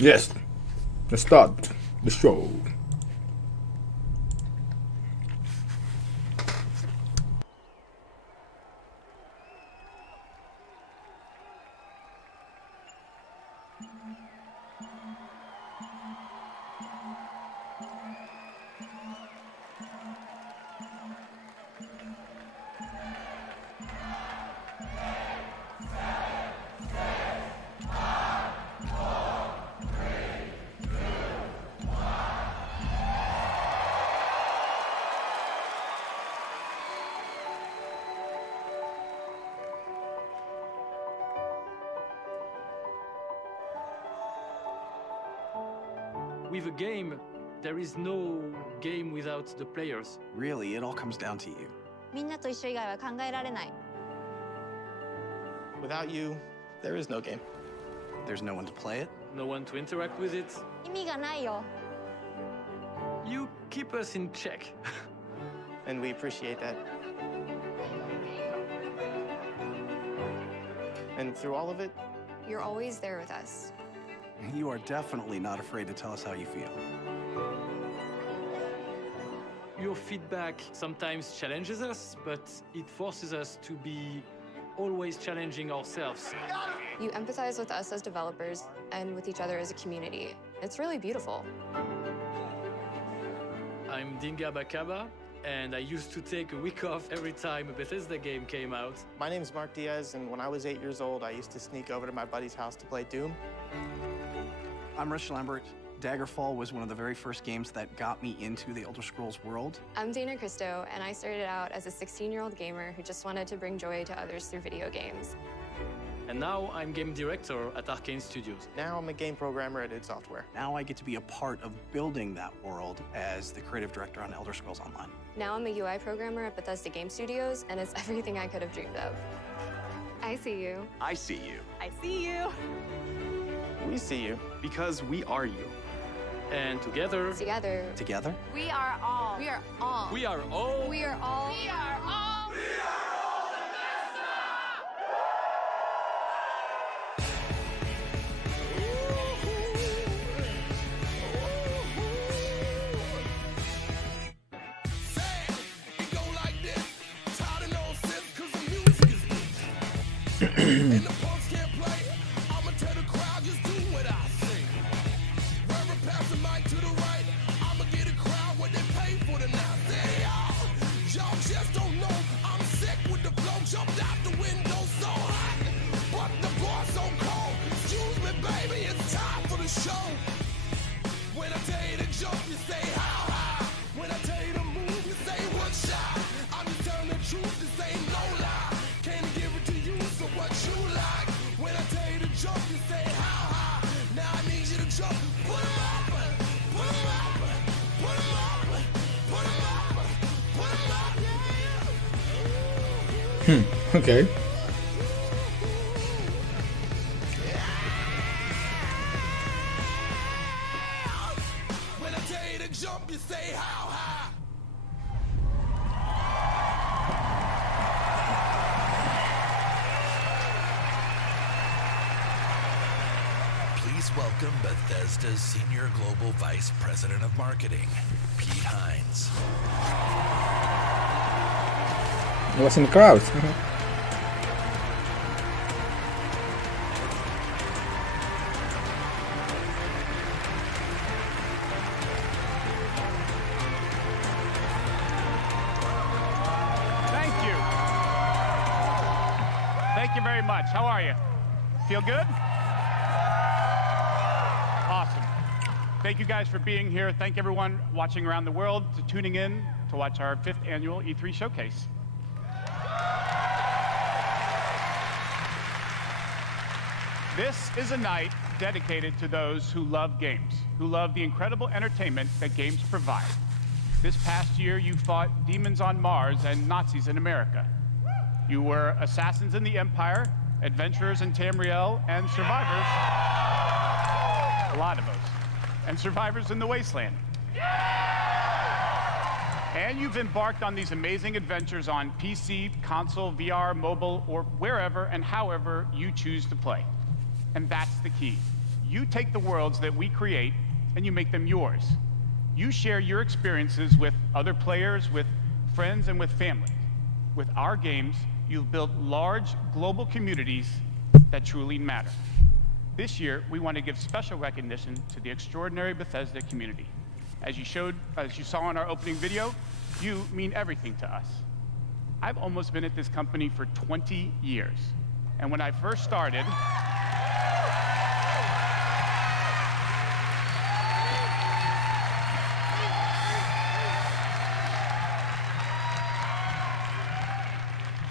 Yes, let's start the show. With a game There is no game without the players. Really, it all comes down to you. みんなと一緒以外は考えられない。 Without you, there is no game. There's no one to play it. No one to interact with it. 意味がないよ。 You keep us in check. And we appreciate that. And through all of it, You're always there with us. You are definitely not afraid to tell us how you feel. Your feedback sometimes challenges us, but it forces us to be always challenging ourselves. You empathize with us as developers and with each other as a community. It's really beautiful. I'm Dinga Bakaba, and I used to take a week off every time a Bethesda game came out. my name's Mark Diaz, and when I was 8 years old, I used to sneak over to my buddy's house to play Doom. I'm Rich Lambert. Daggerfall was one of the very first games that got me into the Elder Scrolls world. I'm Dana Christo, and I started out as a 16-year-old gamer who just wanted to bring joy to others through video games. And now I'm game director at Arcane Studios. Now I'm a game programmer at id Software. Now I get to be a part of building that world as the creative director on Elder Scrolls Online. Now I'm a UI programmer at Bethesda Game Studios, and it's everything I could have dreamed of. I see you. I see you. I see you. We see you. Because we are you. And together, Together? We are all. We are all. we are all We are all. We are all. And the punks can't play. I'ma tell the crowd, just do what I say. Reverend pass the mic to the right. I'ma get a crowd what they pay for tonight. Say y'all just don't know. I'm sick with the flow. Jumped out the window so hot, but the bar so cold. Excuse me, baby, it's time for the show. When I tell you to jump, you say how high. When I tell you to move, you say what shot. I'm just telling the truth, this ain't no lie. Can't give it to you, so what you like. When I tell you to jump, you say how high. Now I need you to jump. Put 'em up, put 'em up, put 'em up, put 'em up, put 'em up, yeah. Okay. When I tell you to jump, you say how high. Please welcome Bethesda's Senior Global Vice President of Marketing, Pete Hines. He was in the crowd. Thank you. Thank you very much. How are you? Feel good? Awesome. Thank you guys for being here. Thank everyone watching around the world to tuning in to watch our 5th annual E3 showcase. This is a night dedicated to those who love games, who love the incredible entertainment that games provide. This past year, you fought demons on Mars and Nazis in America. You were assassins in the Empire, adventurers in Tamriel, and survivors, a lot of us, and survivors in the Wasteland. And you've embarked on these amazing adventures on PC, console, VR, mobile, or wherever and however you choose to play. And that's the key. You take the worlds that we create and you make them yours. You share your experiences with other players, with friends, and with family. With our games, you've built large global communities that truly matter. This year, we want to give special recognition to the extraordinary Bethesda community. As you saw in our opening video, you mean everything to us. I've almost been at this company for 20 years. And when I first started,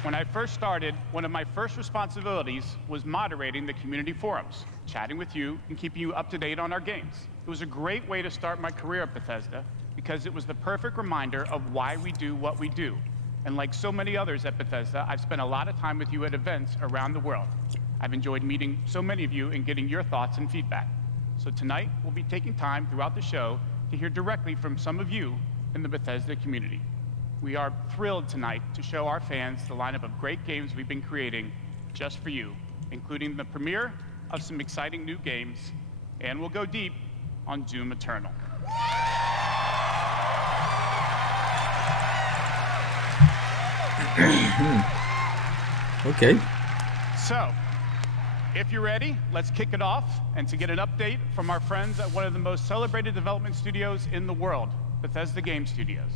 When I first started, one of my first responsibilities was moderating the community forums, chatting with you and keeping you up to date on our games. It was a great way to start my career at Bethesda because it was the perfect reminder of why we do what we do. And like so many others at Bethesda, I've spent a lot of time with you at events around the world. I've enjoyed meeting so many of you and getting your thoughts and feedback. So tonight, we'll be taking time throughout the show to hear directly from some of you in the Bethesda community. We are thrilled tonight to show our fans the lineup of great games we've been creating just for you, including the premiere of some exciting new games, and we'll go deep on Doom Eternal. Okay. So, if you're ready, let's kick it off, and to get an update from our friends at one of the most celebrated development studios in the world, Bethesda Game Studios.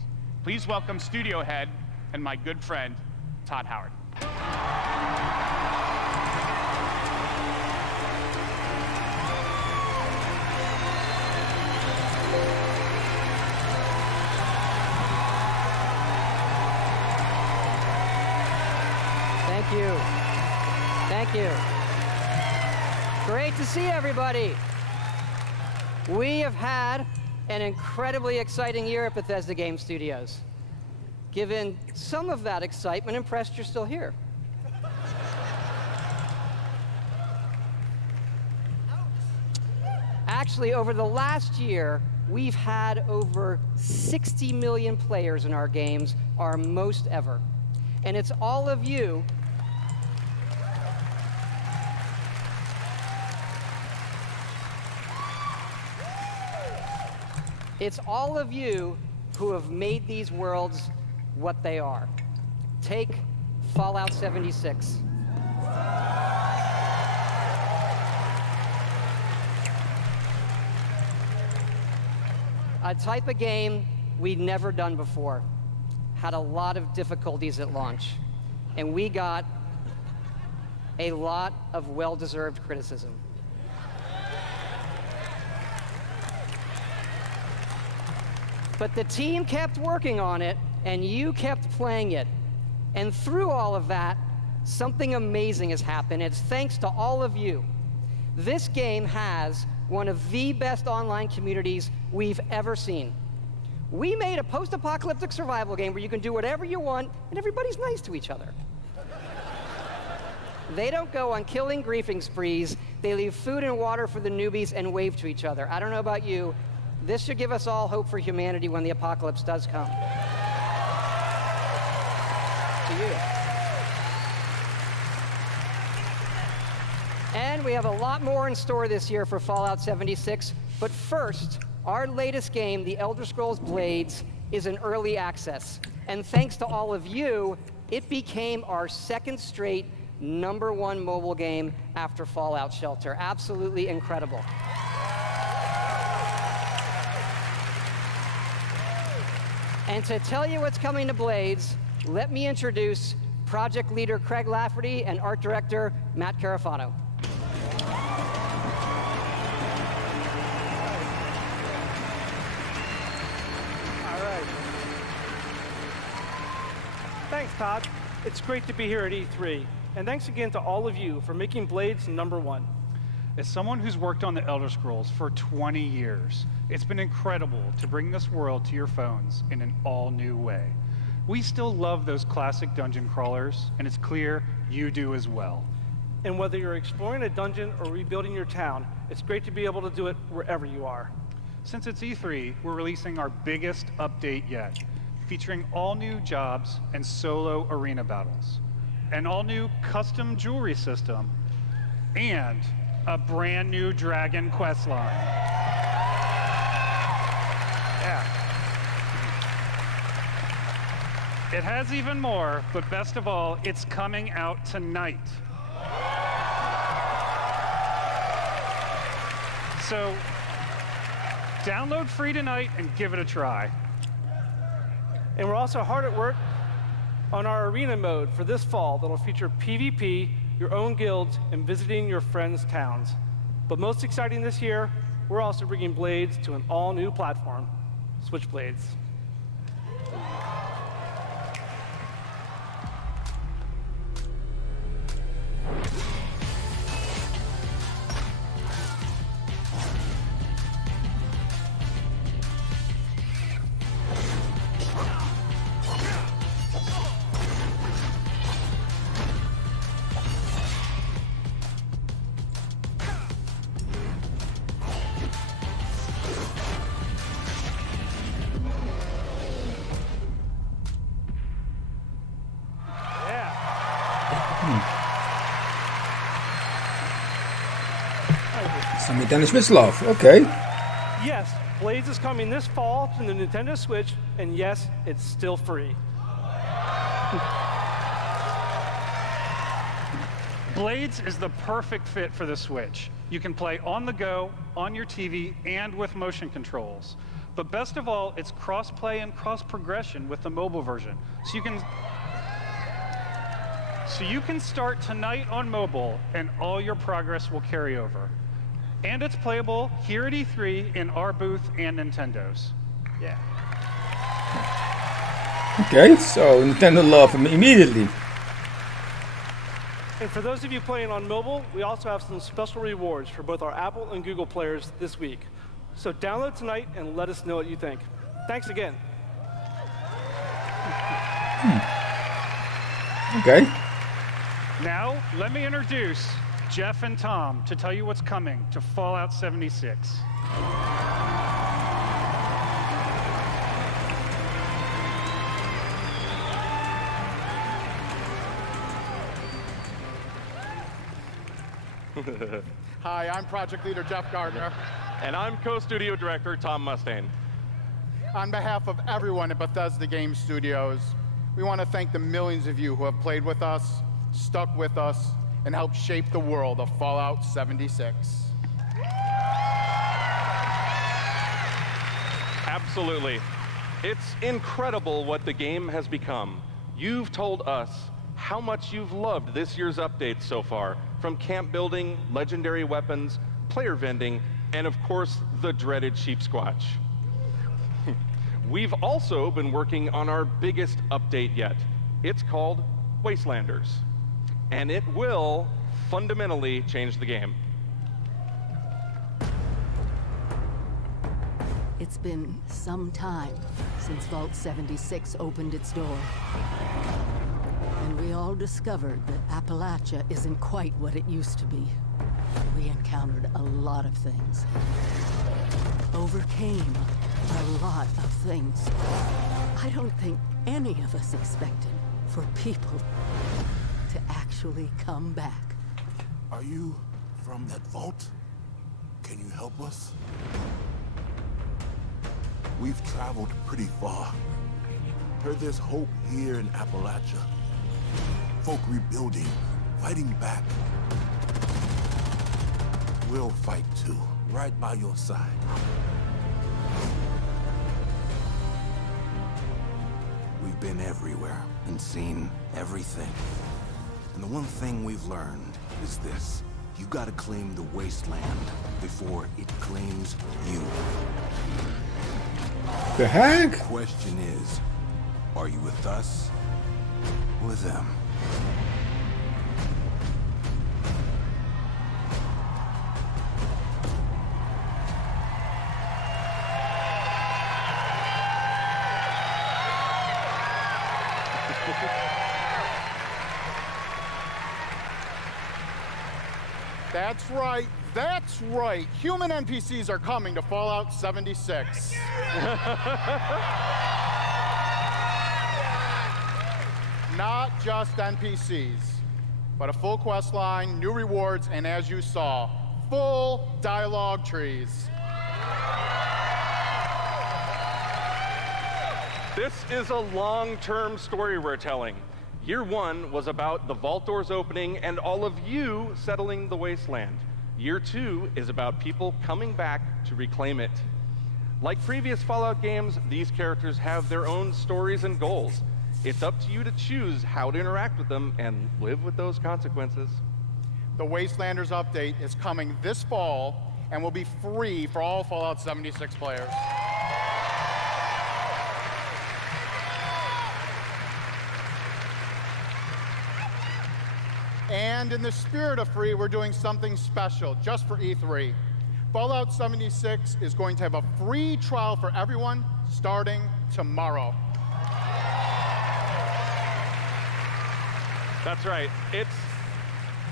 Please welcome studio head and my good friend, Todd Howard. Thank you. Thank you. Great to see everybody. We have had an incredibly exciting year at Bethesda Game Studios. Given some of that excitement, impressed you're still here. Actually, over the last year, we've had over 60 million players in our games, our most ever. And it's all of you It's all of you who have made these worlds what they are. Take Fallout 76. A type of game we'd never done before. Had a lot of difficulties at launch. And we got a lot of well-deserved criticism. But the team kept working on it, and you kept playing it. And through all of that, something amazing has happened. It's thanks to all of you. This game has one of the best online communities we've ever seen. We made a post-apocalyptic survival game where you can do whatever you want, and everybody's nice to each other. They don't go on killing griefing sprees. They leave food and water for the newbies and wave to each other. I don't know about you. This should give us all hope for humanity when the apocalypse does come. To you. And we have a lot more in store this year for Fallout 76. But first, our latest game, The Elder Scrolls Blades, is in early access. And thanks to all of you, it became our second straight #1 mobile game after Fallout Shelter. Absolutely incredible. And to tell you what's coming to Blades, let me introduce project leader Craig Lafferty and art director Matt Carafano. All right. Thanks, Todd. It's great to be here at E3. And thanks again to all of you for making Blades #1. As someone who's worked on the Elder Scrolls for 20 years, it's been incredible to bring this world to your phones in an all-new way. We still love those classic dungeon crawlers, and it's clear you do as well. And whether you're exploring a dungeon or rebuilding your town, it's great to be able to do it wherever you are. Since it's E3, we're releasing our biggest update yet, featuring all new jobs and solo arena battles, an all-new custom jewelry system, and a brand new dragon quest line. Yeah. It has even more, but best of all, it's coming out tonight. So, download free tonight and give it a try. And we're also hard at work on our arena mode for this fall that'll feature PvP, your own guilds, and visiting your friends' towns. But most exciting this year, we're also bringing Blades to an all-new platform, Switchblades. Some Nintendo Switch love. Okay. Yes, Blades is coming this fall to the Nintendo Switch, and yes, it's still free. Blades is the perfect fit for the Switch. You can play on the go, on your TV, and with motion controls. But best of all, it's cross-play and cross-progression with the mobile version. So you can start tonight on mobile, and all your progress will carry over. And it's playable here at E3 in our booth and Nintendo's. Yeah. Okay, so Nintendo love him immediately. And for those of you playing on mobile, we also have some special rewards for both our Apple and Google players this week. So download tonight and let us know what you think. Thanks again. Okay. Now, let me introduce Jeff and Tom to tell you what's coming to Fallout 76. Hi, I'm Project Leader Jeff Gardner. And I'm Co-Studio Director Tom Mustaine. On behalf of everyone at Bethesda Game Studios, we want to thank the millions of you who have played with us, stuck with us, and helped shape the world of Fallout 76. Absolutely. It's incredible what the game has become. You've told us how much you've loved this year's updates so far, from camp building, legendary weapons, player vending, and of course, the dreaded sheep squatch. We've also been working on our biggest update yet. It's called Wastelanders, and it will fundamentally change the game. It's been some time since Vault 76 opened its door. And we all discovered that Appalachia isn't quite what it used to be. We encountered a lot of things. Overcame a lot of things. I don't think any of us expected for people to actually come back. Are you from that vault? Can you help us? We've traveled pretty far. Heard there's hope here in Appalachia. Folk rebuilding, fighting back. We'll fight too, right by your side. We've been everywhere and seen everything. And the one thing we've learned is this. You gotta claim the wasteland before it claims you. The heck? The question is, are you with us or with them? That's right, that's right. Human NPCs are coming to Fallout 76. Not just NPCs, but a full quest line, new rewards, and as you saw, full dialogue trees. This is a long-term story we're telling. Year one was about the vault doors opening and all of you settling the wasteland. Year two is about people coming back to reclaim it. Like previous Fallout games, these characters have their own stories and goals. It's up to you to choose how to interact with them and live with those consequences. The Wastelanders update is coming this fall and will be free for all Fallout 76 players. And in the spirit of free, we're doing something special just for E3. Fallout 76 is going to have a free trial for everyone starting tomorrow. That's right. It's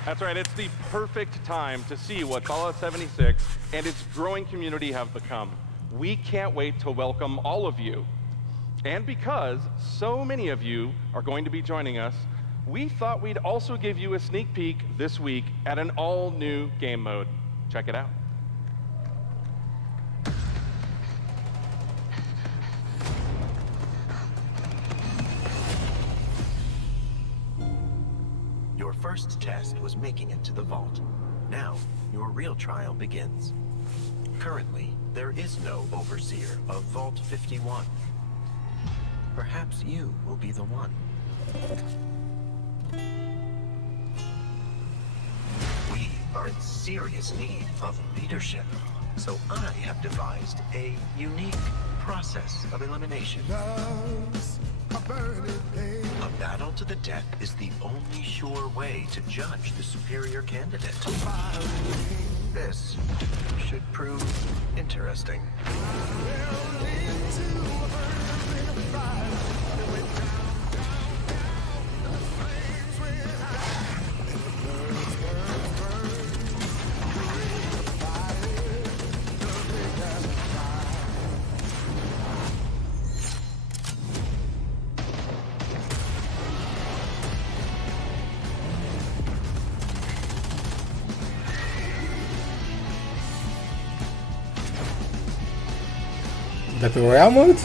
the perfect time to see what Fallout 76 and its growing community have become. We can't wait to welcome all of you. And because so many of you are going to be joining us, we thought we'd also give you a sneak peek this week at an all-new game mode. Check it out. first test was making it to the vault. Now, your real trial begins. Currently, there is no overseer of Vault 51. Perhaps you will be the one. We are in serious need of leadership, so I have devised a unique process of elimination. A battle to the death is the only sure way to judge the superior candidate. This should prove interesting. Battle Royale mode?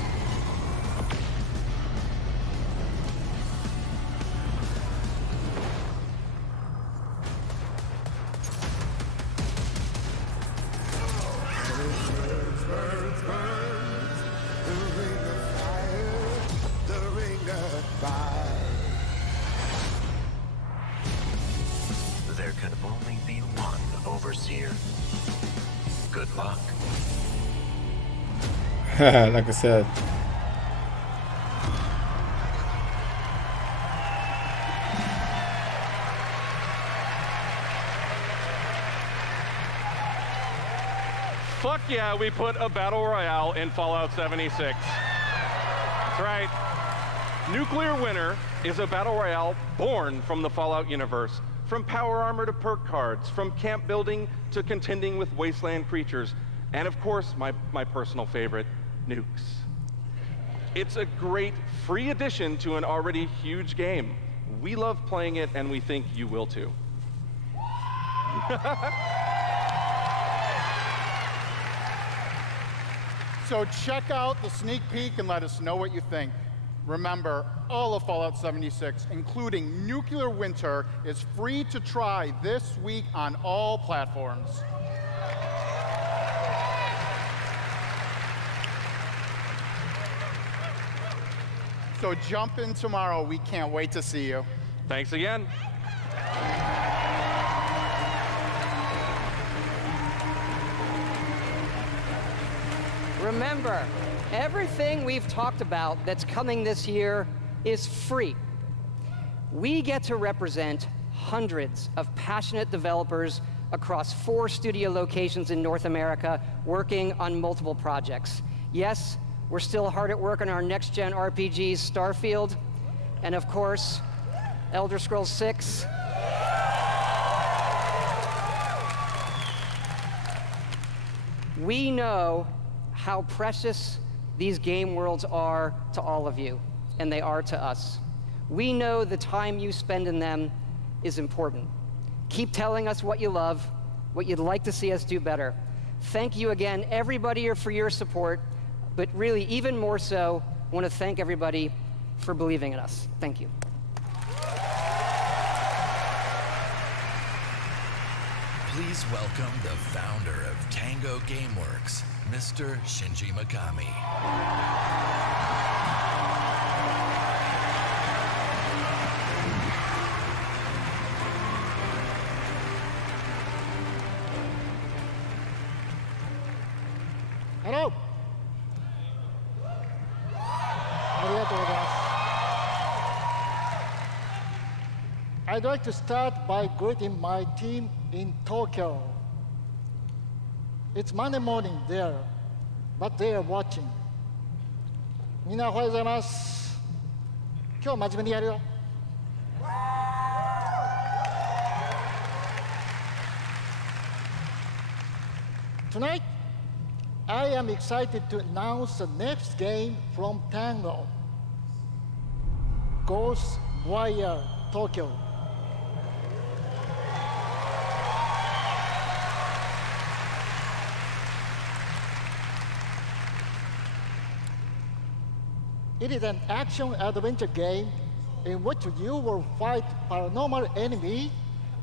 There can only be one overseer. Good luck. Like I said. Fuck yeah, we put a battle royale in Fallout 76. That's right. Nuclear Winter is a battle royale born from the Fallout universe. From power armor to perk cards, from camp building to contending with wasteland creatures, and of course, my personal favorite, nukes. It's a great free addition to an already huge game. We love playing it, and we think you will too. So check out the sneak peek and let us know what you think. Remember, all of Fallout 76, including Nuclear Winter, is free to try this week on all platforms. So jump in tomorrow. We can't wait to see you. Thanks again. Remember, everything we've talked about that's coming this year is free. We get to represent hundreds of passionate developers across 4 studio locations in North America working on multiple projects. Yes, we're still hard at work on our next-gen RPGs, Starfield, and of course, Elder Scrolls 6. We know how precious these game worlds are to all of you, and they are to us. We know the time you spend in them is important. Keep telling us what you love, what you'd like to see us do better. Thank you again, everybody, for your support, but really, even more so, I want to thank everybody for believing in us. Thank you. Please welcome the founder of Tango Gameworks, Mr. Shinji Mikami. Hello. I'd like to start by greeting my team in Tokyo. It's Monday morning there, but they are watching. みんなおはようございます。今日真面目にやるよ。Tonight, I am excited to announce the next game from Tango, Ghost Warrior Tokyo. It is an action-adventure game in which you will fight paranormal enemy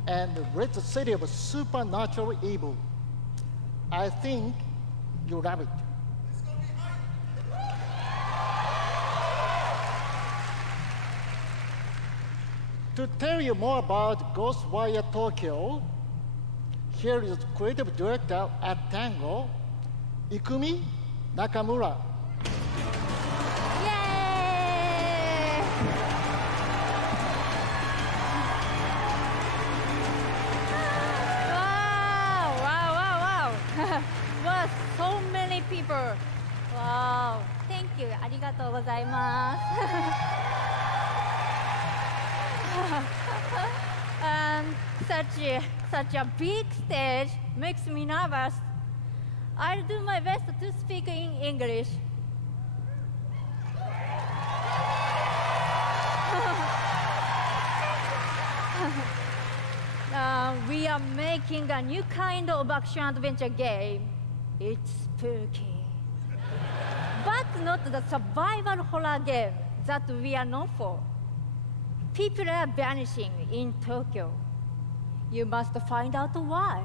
and rid the city of supernatural evil. I think you love it. To tell you more about Ghostwire Tokyo, here is creative director at Tango, Ikumi Nakamura. Wow, so many people. Wow, thank you. ありがとうございます。Such a big stage makes me nervous. I'll do my best to speak in English. We are making a new kind of action-adventure game. It's spooky. But not the survival horror game that we are known for. People are vanishing in Tokyo. You must find out why.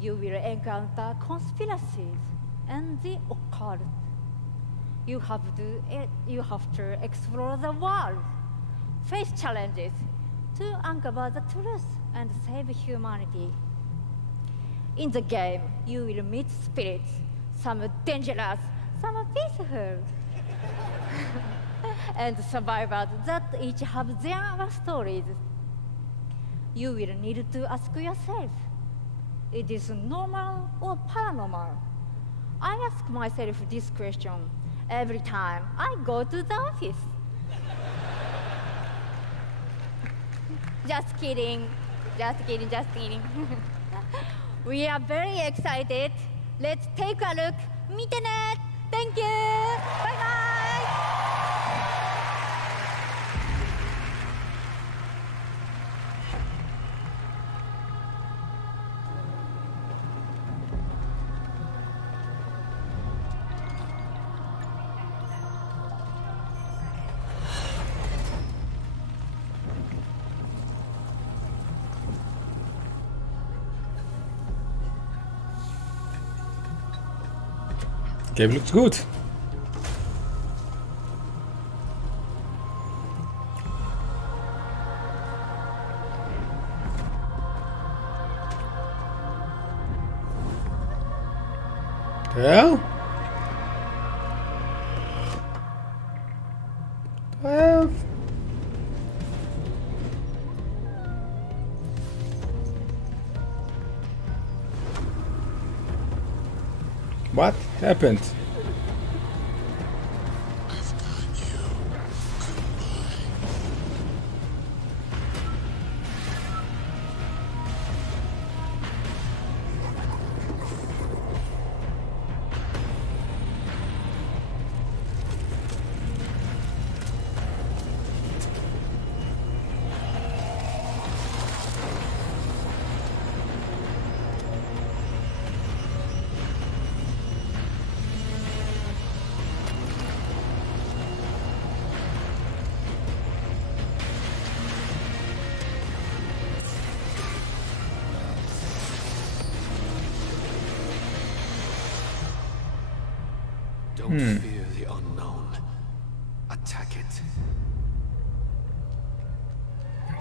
You will encounter conspiracies and the occult. You have to explore the world, face challenges, to uncover the truth and save humanity. In the game, you will meet spirits, some dangerous, some peaceful, and survivors that each have their own stories. You will need to ask yourself, it is normal or paranormal? I ask myself this question every time I go to the office. Just kidding. We are very excited. Let's take a look. 見てね. Thank you. Bye bye. Game looks good. Hell? What happened? Don't fear the unknown. Attack it.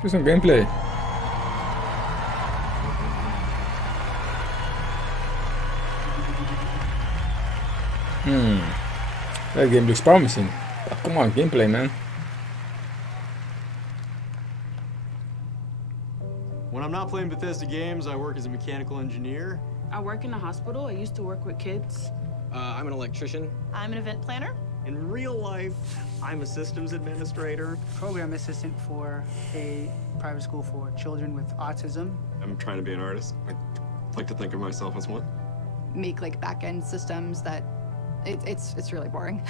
Do some gameplay. That game looks promising. Oh, come on, gameplay, man. When I'm not playing Bethesda games, I work as a mechanical engineer. I work in a hospital. I used to work with kids. I'm an electrician. I'm an event planner. In real life, I'm a systems administrator. Program assistant for a private school for children with autism. I'm trying to be an artist. I like to think of myself as one. Make like back-end systems that it's really boring.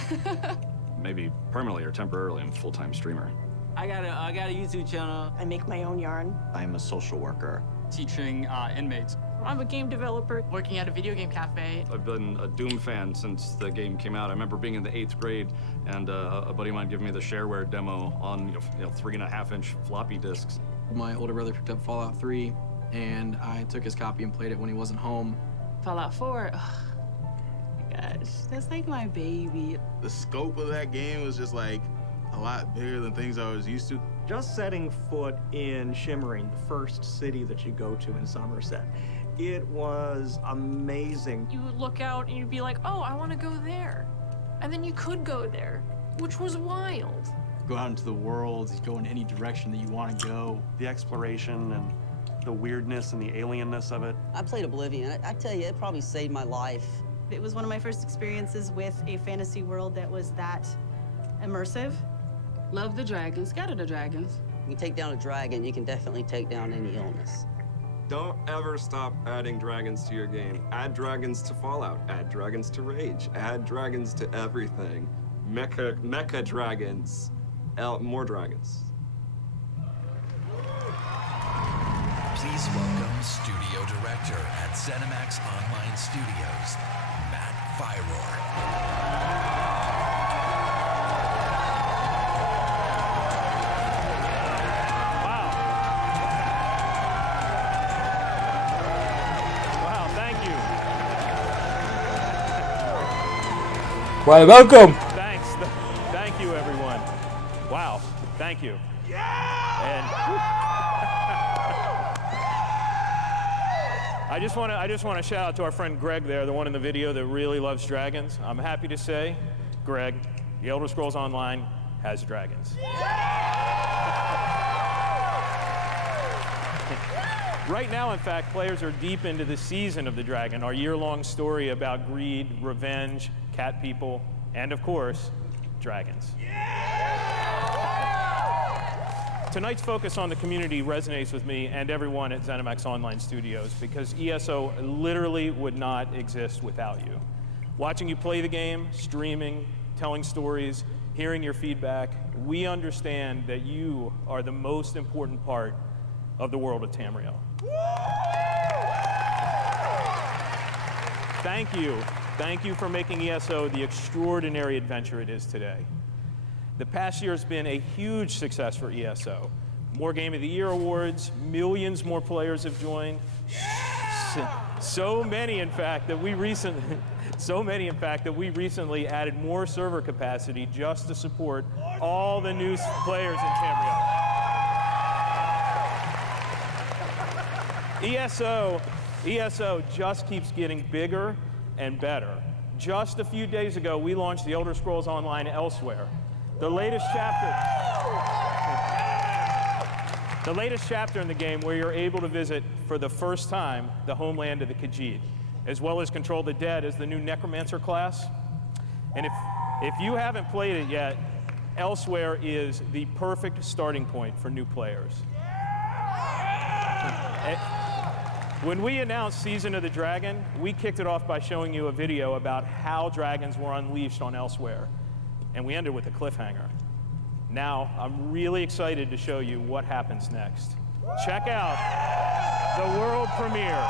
Maybe permanently or temporarily, I'm a full-time streamer. I got a YouTube channel. I make my own yarn. I'm a social worker. Teaching inmates. I'm a game developer working at a video game cafe. I've been a Doom fan since the game came out. I remember being in the 8th grade and a buddy of mine giving me the shareware demo on 3.5-inch floppy disks. My older brother picked up Fallout 3, and I took his copy and played it when he wasn't home. Fallout 4, oh my gosh, that's like my baby. The scope of that game was just like a lot bigger than things I was used to. Just setting foot in Shimmering, the first city that you go to in Somerset, it was amazing. You would look out and you'd be like, oh, I want to go there. And then you could go there, which was wild. Go out into the world, go in any direction that you want to go. The exploration and the weirdness and the alienness of it. I played Oblivion. I tell you, it probably saved my life. It was one of my first experiences with a fantasy world that was that immersive. Love the dragons, scatter the dragons. You take down a dragon, you can definitely take down any illness. Don't ever stop adding dragons to your game. Add dragons to Fallout, add dragons to Rage, add dragons to everything. Mecha dragons, more dragons. Please welcome Studio Director at ZeniMax Online Studios, Matt Fyrour. Well, welcome. Thanks. Thank you, everyone. Wow. Thank you. And I just want to shout out to our friend Greg there, the one in the video that really loves dragons. I'm happy to say, Greg, The Elder Scrolls Online has dragons. Right now, in fact, players are deep into the season of the dragon, our year-long story about greed, revenge, cat people, and of course, dragons. Tonight's focus on the community resonates with me and everyone at ZeniMax Online Studios because ESO literally would not exist without you. Watching you play the game, streaming, telling stories, hearing your feedback, we understand that you are the most important part of the world of Tamriel. Thank you. Thank you for making ESO the extraordinary adventure it is today. The past year has been a huge success for ESO. More Game of the Year awards, millions more players have joined. So many, in fact, that we recently added more server capacity just to support all the new players in Tamriel. ESO just keeps getting bigger and better. Just a few days ago, we launched The Elder Scrolls Online Elsewhere, the latest chapter in the game where you're able to visit for the first time the homeland of the Khajiit, as well as control the dead as the new Necromancer class. And if you haven't played it yet, Elsewhere is the perfect starting point for new players. When we announced Season of the Dragon, we kicked it off by showing you a video about how dragons were unleashed on Elsewhere, and we ended with a cliffhanger. Now, I'm really excited to show you what happens next. Check out the world premiere.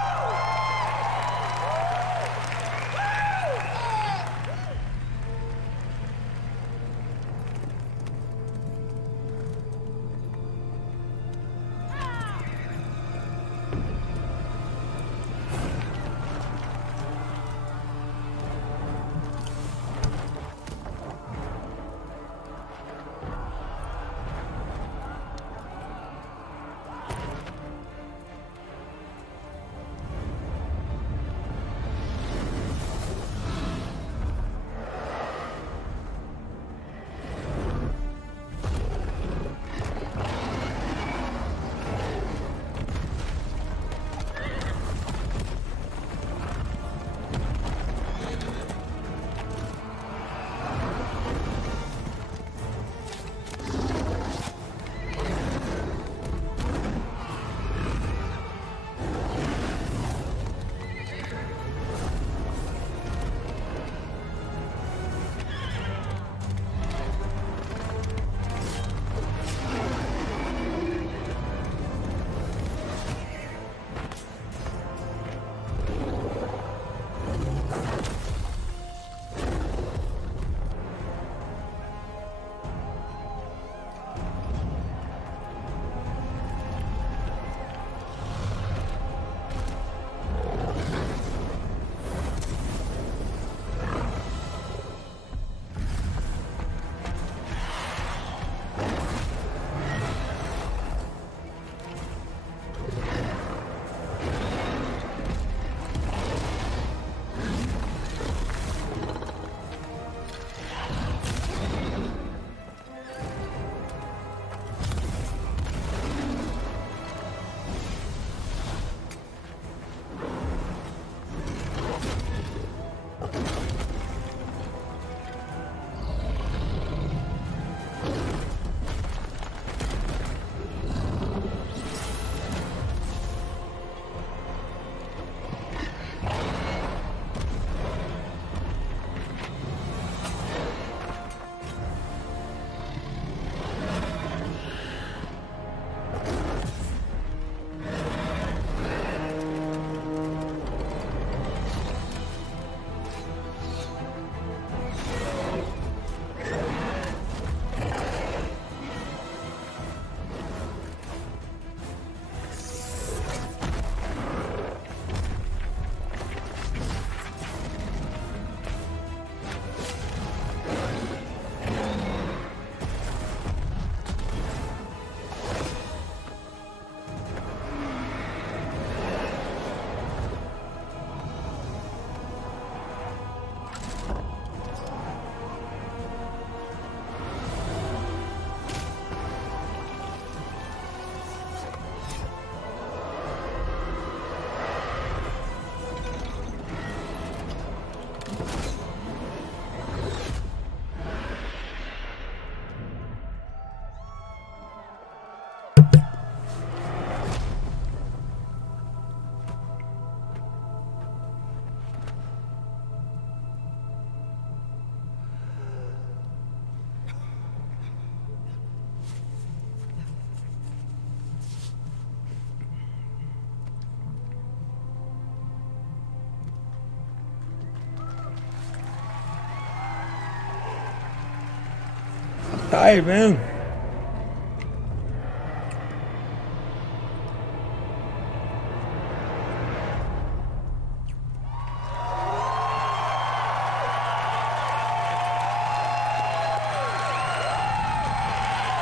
Tired, man.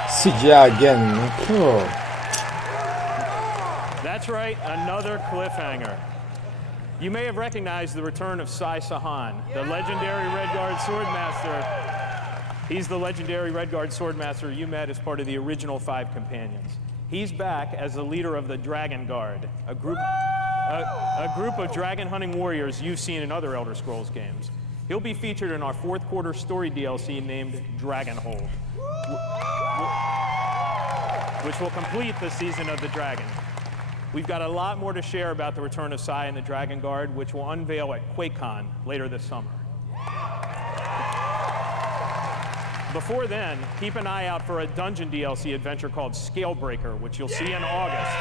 CGI again. Oh. That's right, another cliffhanger. You may have recognized the return of Sai Sahan, the legendary Red Guard Swordmaster. He's the legendary Red Guard Swordmaster you met as part of the original 5 companions. He's back as the leader of the Dragon Guard, a group of dragon hunting warriors you've seen in other Elder Scrolls games. He'll be featured in our 4th quarter story DLC named Dragonhold, which will complete the season of the Dragon. We've got a lot more to share about the return of Sai and the Dragon Guard, which will unveil at QuakeCon later this summer. Before then, keep an eye out for a dungeon DLC adventure called Scalebreaker, which you'll see in August.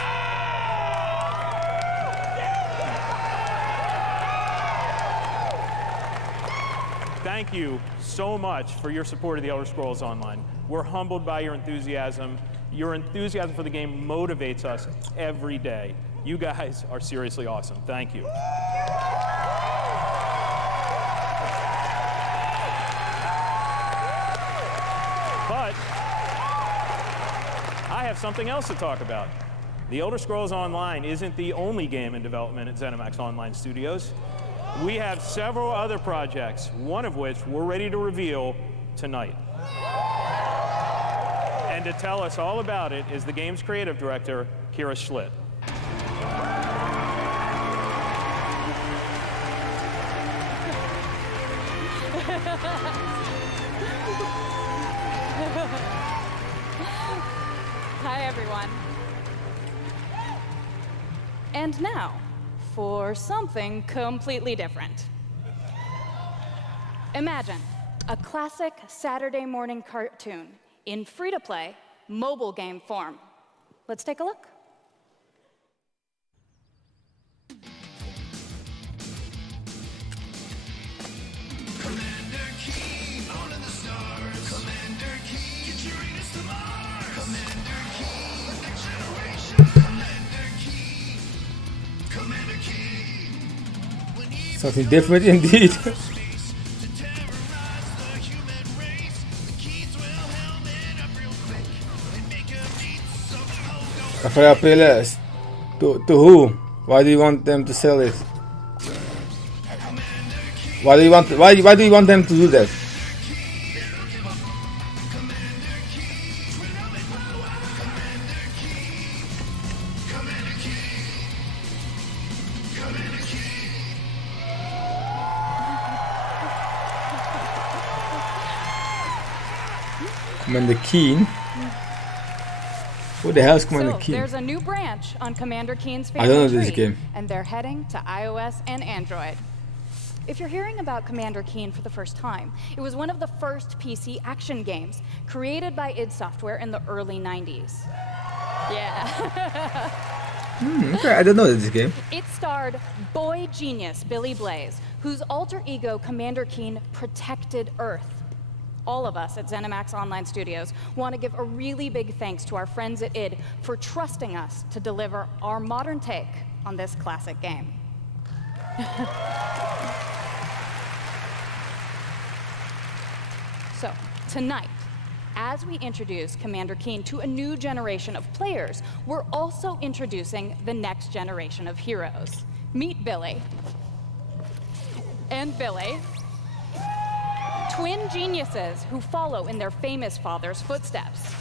Thank you so much for your support of the Elder Scrolls Online. We're humbled by your enthusiasm. Your enthusiasm for the game motivates us every day. You guys are seriously awesome. Thank you. But I have something else to talk about. The Elder Scrolls Online isn't the only game in development at ZeniMax Online Studios. We have several other projects, one of which we're ready to reveal tonight. And to tell us all about it is the game's creative director, Kira Schlitt. Hi, everyone. And now, for something completely different. Imagine a classic Saturday morning cartoon in free-to-play, mobile game form. Let's take a look. Commander Keen, on to the stars. Commander Keen, get your anus to Mars. Commander Keen, next generation. Commander Keen, Commander Keen. Something different indeed. For our playlist. To who? Why do you want them to sell it? Why do you want them to do that? Commander Keen. Who the hell is Commander Keen? There's a new branch on Commander Keen's family I don't know tree, this game. and they're heading to iOS and Android. If you're hearing about Commander Keen for the first time, it was one of the first PC action games created by id Software in the early 90s. Yeah. Okay, I don't know this game. It starred boy genius Billy Blaze, whose alter ego Commander Keen protected Earth. All of us at ZeniMax Online Studios want to give a really big thanks to our friends at id for trusting us to deliver our modern take on this classic game. So, tonight, as we introduce Commander Keen to a new generation of players, we're also introducing the next generation of heroes. Meet Billy. And Billy. Twin geniuses who follow in their famous father's footsteps.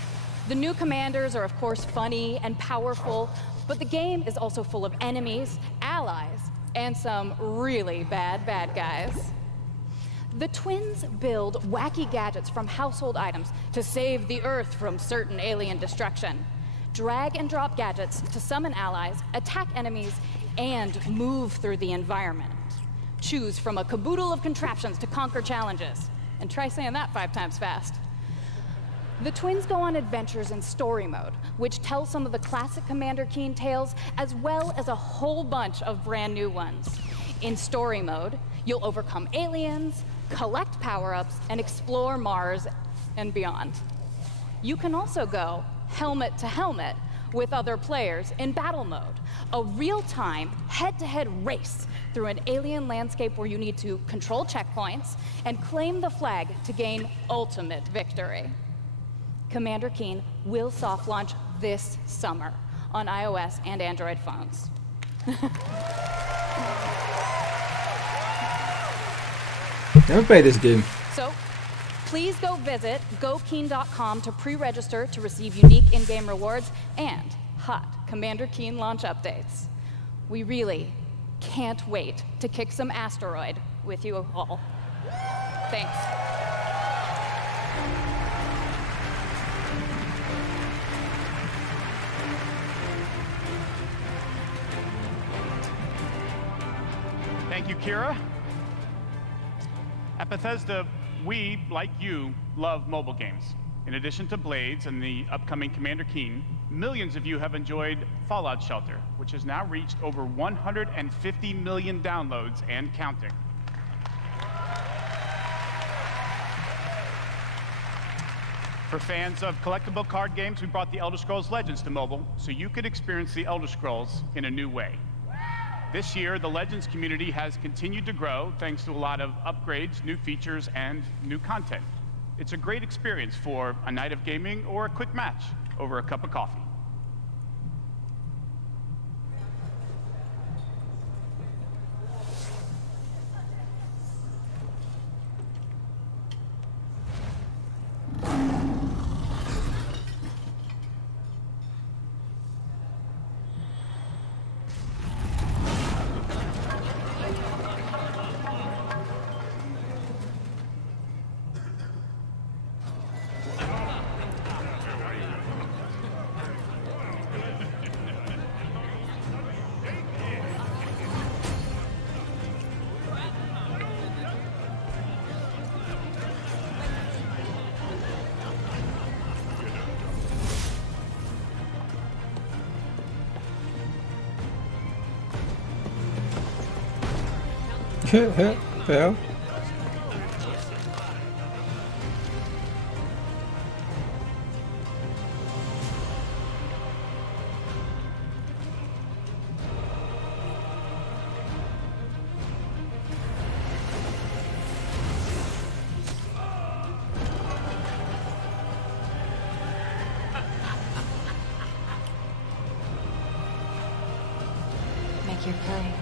The new commanders are, of course, funny and powerful, but the game is also full of enemies, allies, and some really bad guys. The twins build wacky gadgets from household items to save the Earth from certain alien destruction, drag and drop gadgets to summon allies, attack enemies, and move through the environment. Choose from a caboodle of contraptions to conquer challenges. And try saying that 5 times fast. The twins go on adventures in story mode, which tells some of the classic Commander Keen tales, as well as a whole bunch of brand new ones. In story mode, you'll overcome aliens, collect power-ups, and explore Mars and beyond. You can also go helmet to helmet with other players in battle mode, a real-time, head-to-head race through an alien landscape where you need to control checkpoints and claim the flag to gain ultimate victory. Commander Keen will soft launch this summer on iOS and Android phones. Never played this game. So, please go visit gokeen.com to pre-register to receive unique in-game rewards and hot Commander Keen launch updates. We really can't wait to kick some asteroid with you all. Thanks. Thank you, Kira. At Bethesda, we, like you, love mobile games. In addition to Blades and the upcoming Commander Keen, millions of you have enjoyed Fallout Shelter, which has now reached over 150 million downloads and counting. For fans of collectible card games, we brought the Elder Scrolls Legends to mobile so you could experience the Elder Scrolls in a new way. This year, the Legends community has continued to grow thanks to a lot of upgrades, new features, and new content. It's a great experience for a night of gaming or a quick match over a cup of coffee. Yeah. Make your play.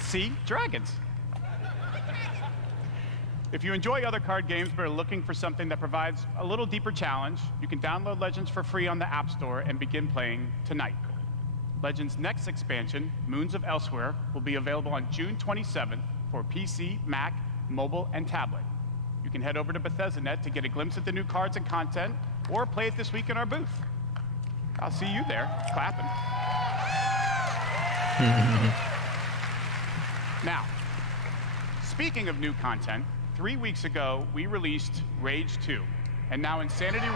See? Dragons. If you enjoy other card games but are looking for something that provides a little deeper challenge, you can download Legends for free on the App Store and begin playing tonight. Legends' next expansion, Moons of Elsewhere, will be available on June 27th for PC, Mac, mobile, and tablet. You can head over to Bethesda.net to get a glimpse at the new cards and content, or play it this week in our booth. I'll see you there, clapping. Now, speaking of new content, 3 weeks ago, we released Rage 2, and now Insanity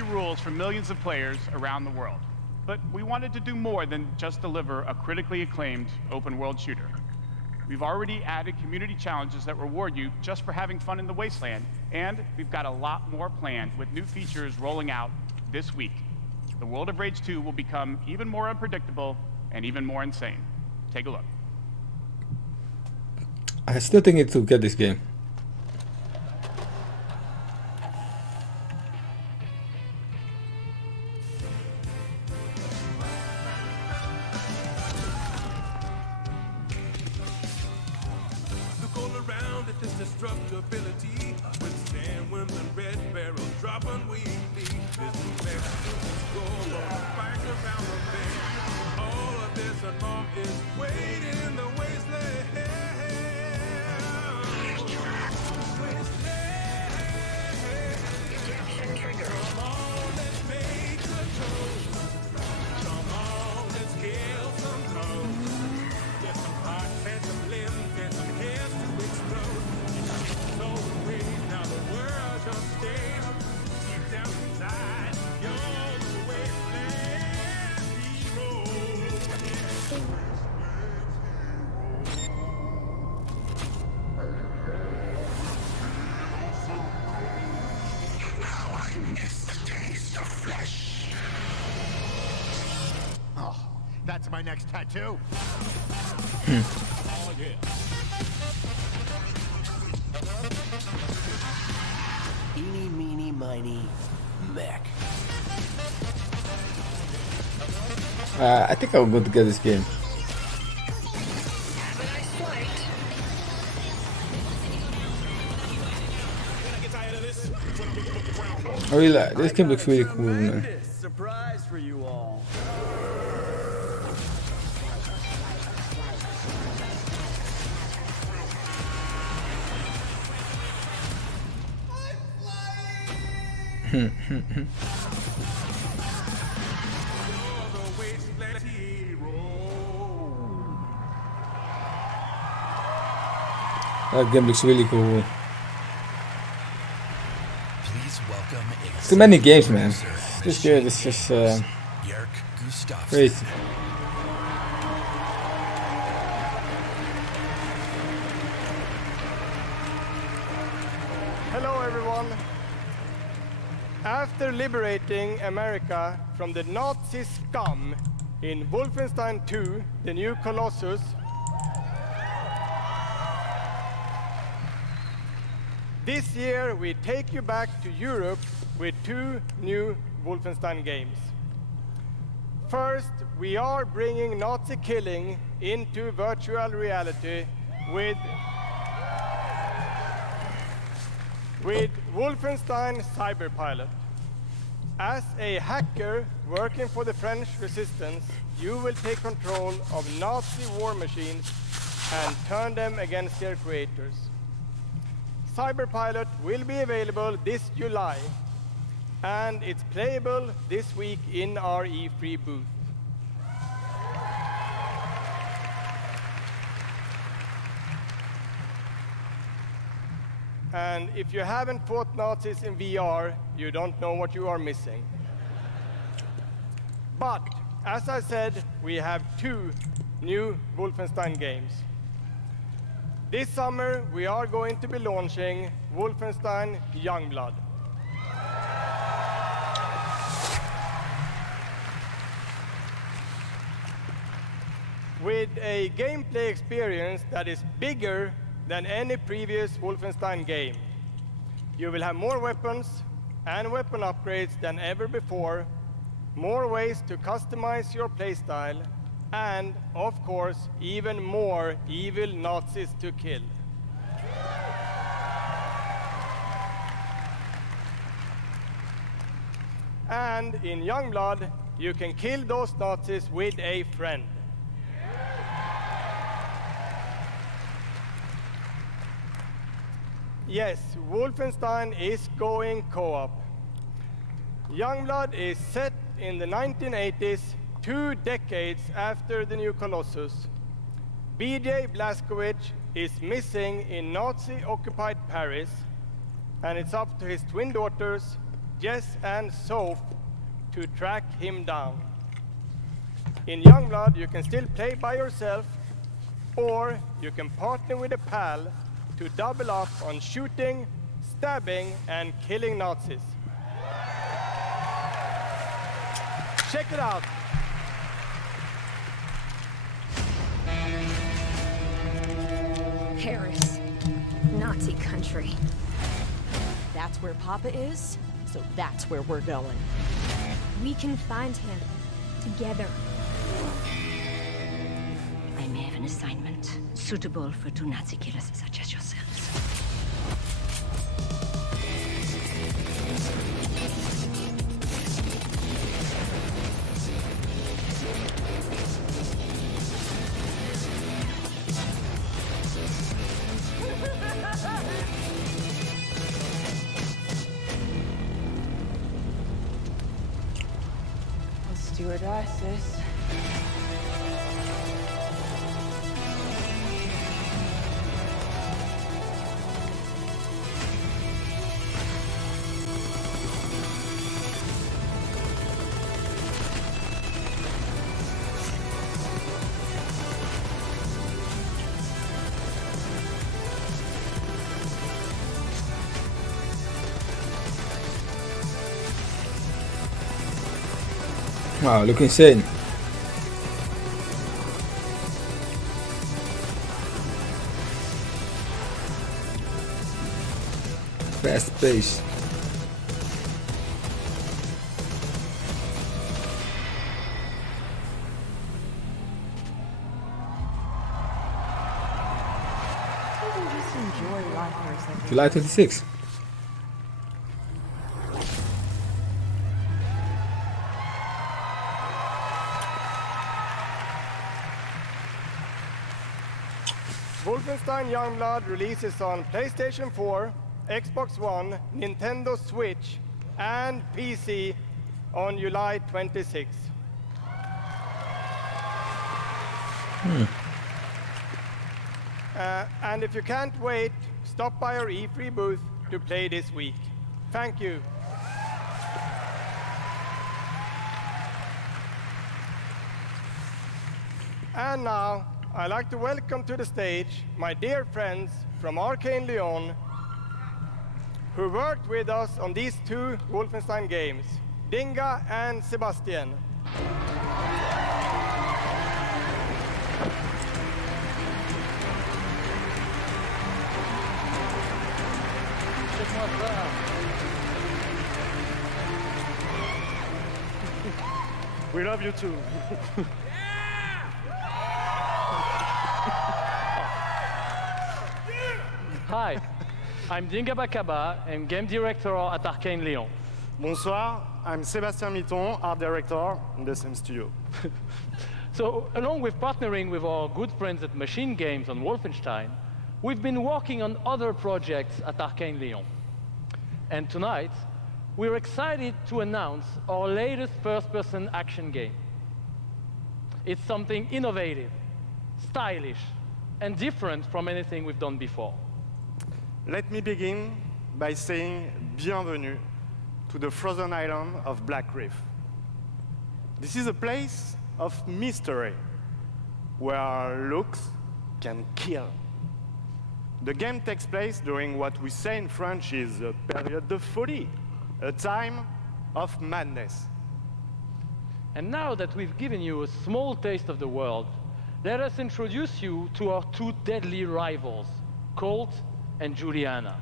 Rules for millions of players around the world. But we wanted to do more than just deliver a critically acclaimed open-world shooter. We've already added community challenges that reward you just for having fun in the wasteland, and we've got a lot more planned with new features rolling out this week. The world of Rage 2 will become even more unpredictable and even more insane. Take a look. I still think need to get this game. Look all around at this indestructibility. Withstand when the red barrels drop unweekly. This is score on the fight around the bend. All of this and more is waiting in the wasteland. Ejection trigger. Come on, let's make a toast. Come on, let's kill some toast. Get some hearts and some limbs and some heads to explode. So great, now the world just stays. Deep down inside, you're the wasteland hero. How I miss the taste of flesh. Oh, that's my next tattoo. Oh yeah. Eeny, meeny, miny, mech. I think I'll go to get this game. I really like this game. Looks really cool, man. Surprise for you all. That game looks really cool. Please welcome Too many games, man. This game is just crazy. Hello everyone. After liberating America from the Nazi scum in Wolfenstein 2, The New Colossus, this year we take you back to Europe with 2 new Wolfenstein games. First, we are bringing Nazi killing into virtual reality with Wolfenstein Cyberpilot. As a hacker working for the French resistance, you will take control of Nazi war machines and turn them against their creators. Cyberpilot will be available this July, and it's playable this week in our E3 booth. And if you haven't fought Nazis in VR, you don't know what you are missing. But, as I said, we have 2 new Wolfenstein games. This summer, we are going to be launching Wolfenstein Youngblood. With a gameplay experience that is bigger than any previous Wolfenstein game. You will have more weapons and weapon upgrades than ever before, more ways to customize your playstyle, and, of course, even more evil Nazis to kill. And in Youngblood, you can kill those Nazis with a friend. Yes, Wolfenstein is going co-op. Youngblood is set in the 1980s, 2 decades after the New Colossus. BJ Blazkowicz is missing in Nazi-occupied Paris, and it's up to his twin daughters, Jess and Soph, to track him down. In Youngblood, you can still play by yourself, or you can partner with a pal to double up on shooting, stabbing, and killing Nazis. Check it out. Paris, Nazi country. That's where Papa is, so that's where we're going. We can find him together. I may have an assignment suitable for 2 Nazi killers such as yourselves. Do or die, sis. Wow, look insane. Fast pace. Just enjoy life for a second. July 26th. Wolfenstein Youngblood releases on PlayStation 4, Xbox One, Nintendo Switch, and PC on July 26. And if you can't wait, stop by our E3 booth to play this week. Thank you. And now, I'd like to welcome to the stage my dear friends from Arcane Lyon, who worked with us on these two Wolfenstein games, Dinga and Sebastian. We love you too. Hi, I'm Dinga Bakaba, I'm game director at Arcane Lyon. Bonsoir, I'm Sébastien Mitton, art director in the same studio. So, along with partnering with our good friends at Machine Games on Wolfenstein, we've been working on other projects at Arcane Lyon. And tonight, we're excited to announce our latest first-person action game. It's something innovative, stylish, and different from anything we've done before. Let me begin by saying bienvenue to the frozen island of Black Reef. This is a place of mystery, where looks can kill. The game takes place during what we say in French is a période de folie, a time of madness. And now that we've given you a small taste of the world, let us introduce you to our two deadly rivals, Colt and Juliana.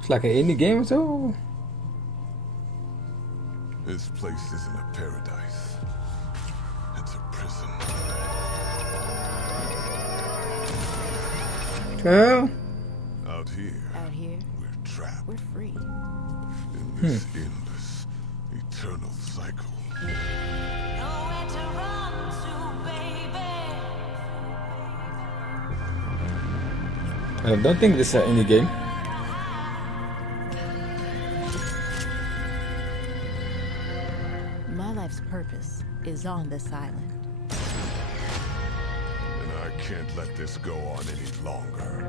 It's like an indie game or so. This place isn't a paradise. It's a prison. Well, Out here, we're trapped. We're free. In this endless, eternal cycle. I don't think this is an indie game. My life's purpose is on this island. And I can't let this go on any longer.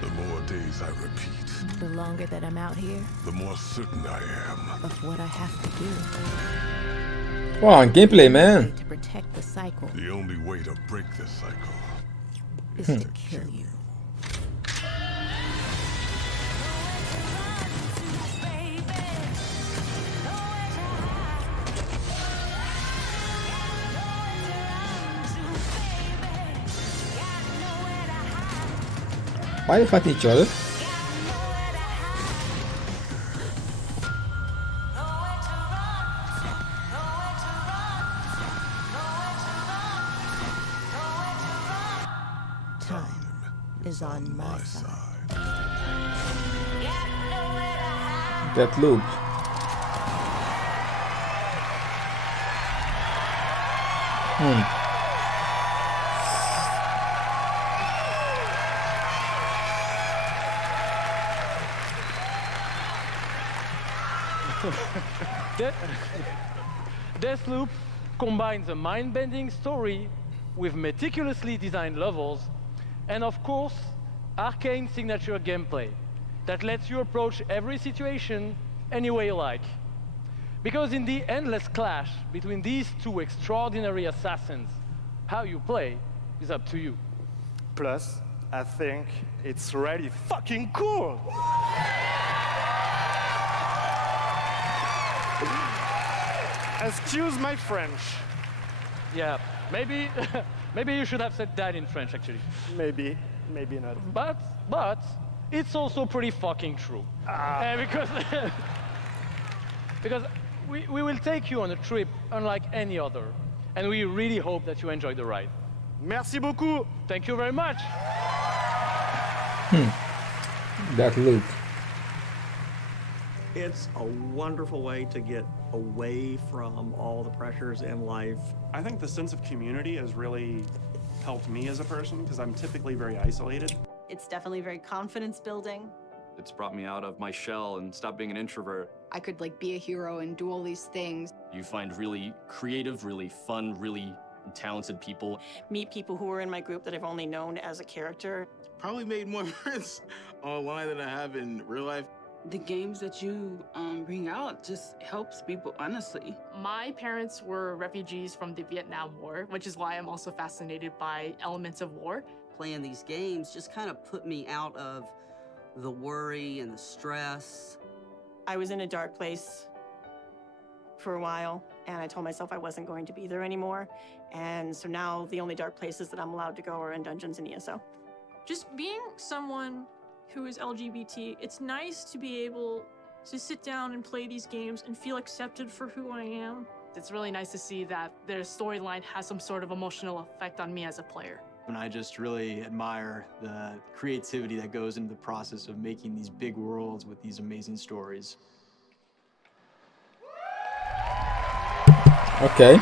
The more days I repeat, The longer that I'm out here, the more certain I am. of what I have to do Come on, gameplay, man. to protect the cycle The only way to break this cycle is to kill you. Why are they fighting each other? Time is on my side. That loop. Deathloop combines a mind-bending story with meticulously designed levels, and of course, arcane signature gameplay that lets you approach every situation any way you like. Because in the endless clash between these two extraordinary assassins, how you play is up to you. Plus, I think it's really fucking cool. Excuse my French. Yeah, maybe maybe you should have said that in French, actually. Maybe not. But it's also pretty fucking true. Because we will take you on a trip unlike any other, and we really hope that you enjoy the ride. Merci beaucoup. Thank you very much. That loop. It's a wonderful way to get away from all the pressures in life. I think the sense of community has really helped me as a person because I'm typically very isolated. It's definitely very confidence building. It's brought me out of my shell and stopped being an introvert. I could like be a hero and do all these things. You find really creative, really fun, really talented people. Meet people who are in my group that I've only known as a character. Probably made more friends online than I have in real life. The games that you bring out just helps people, honestly. My parents were refugees from the Vietnam War, which is why I'm also fascinated by elements of war. Playing these games just kind of put me out of the worry and the stress. I was in a dark place for a while, and I told myself I wasn't going to be there anymore. And so now the only dark places that I'm allowed to go are in dungeons and ESO. Just being someone who is LGBT, it's nice to be able to sit down and play these games and feel accepted for who I am. It's really nice to see that their storyline has some sort of emotional effect on me as a player. And I just really admire the creativity that goes into the process of making these big worlds with these amazing stories. Okay.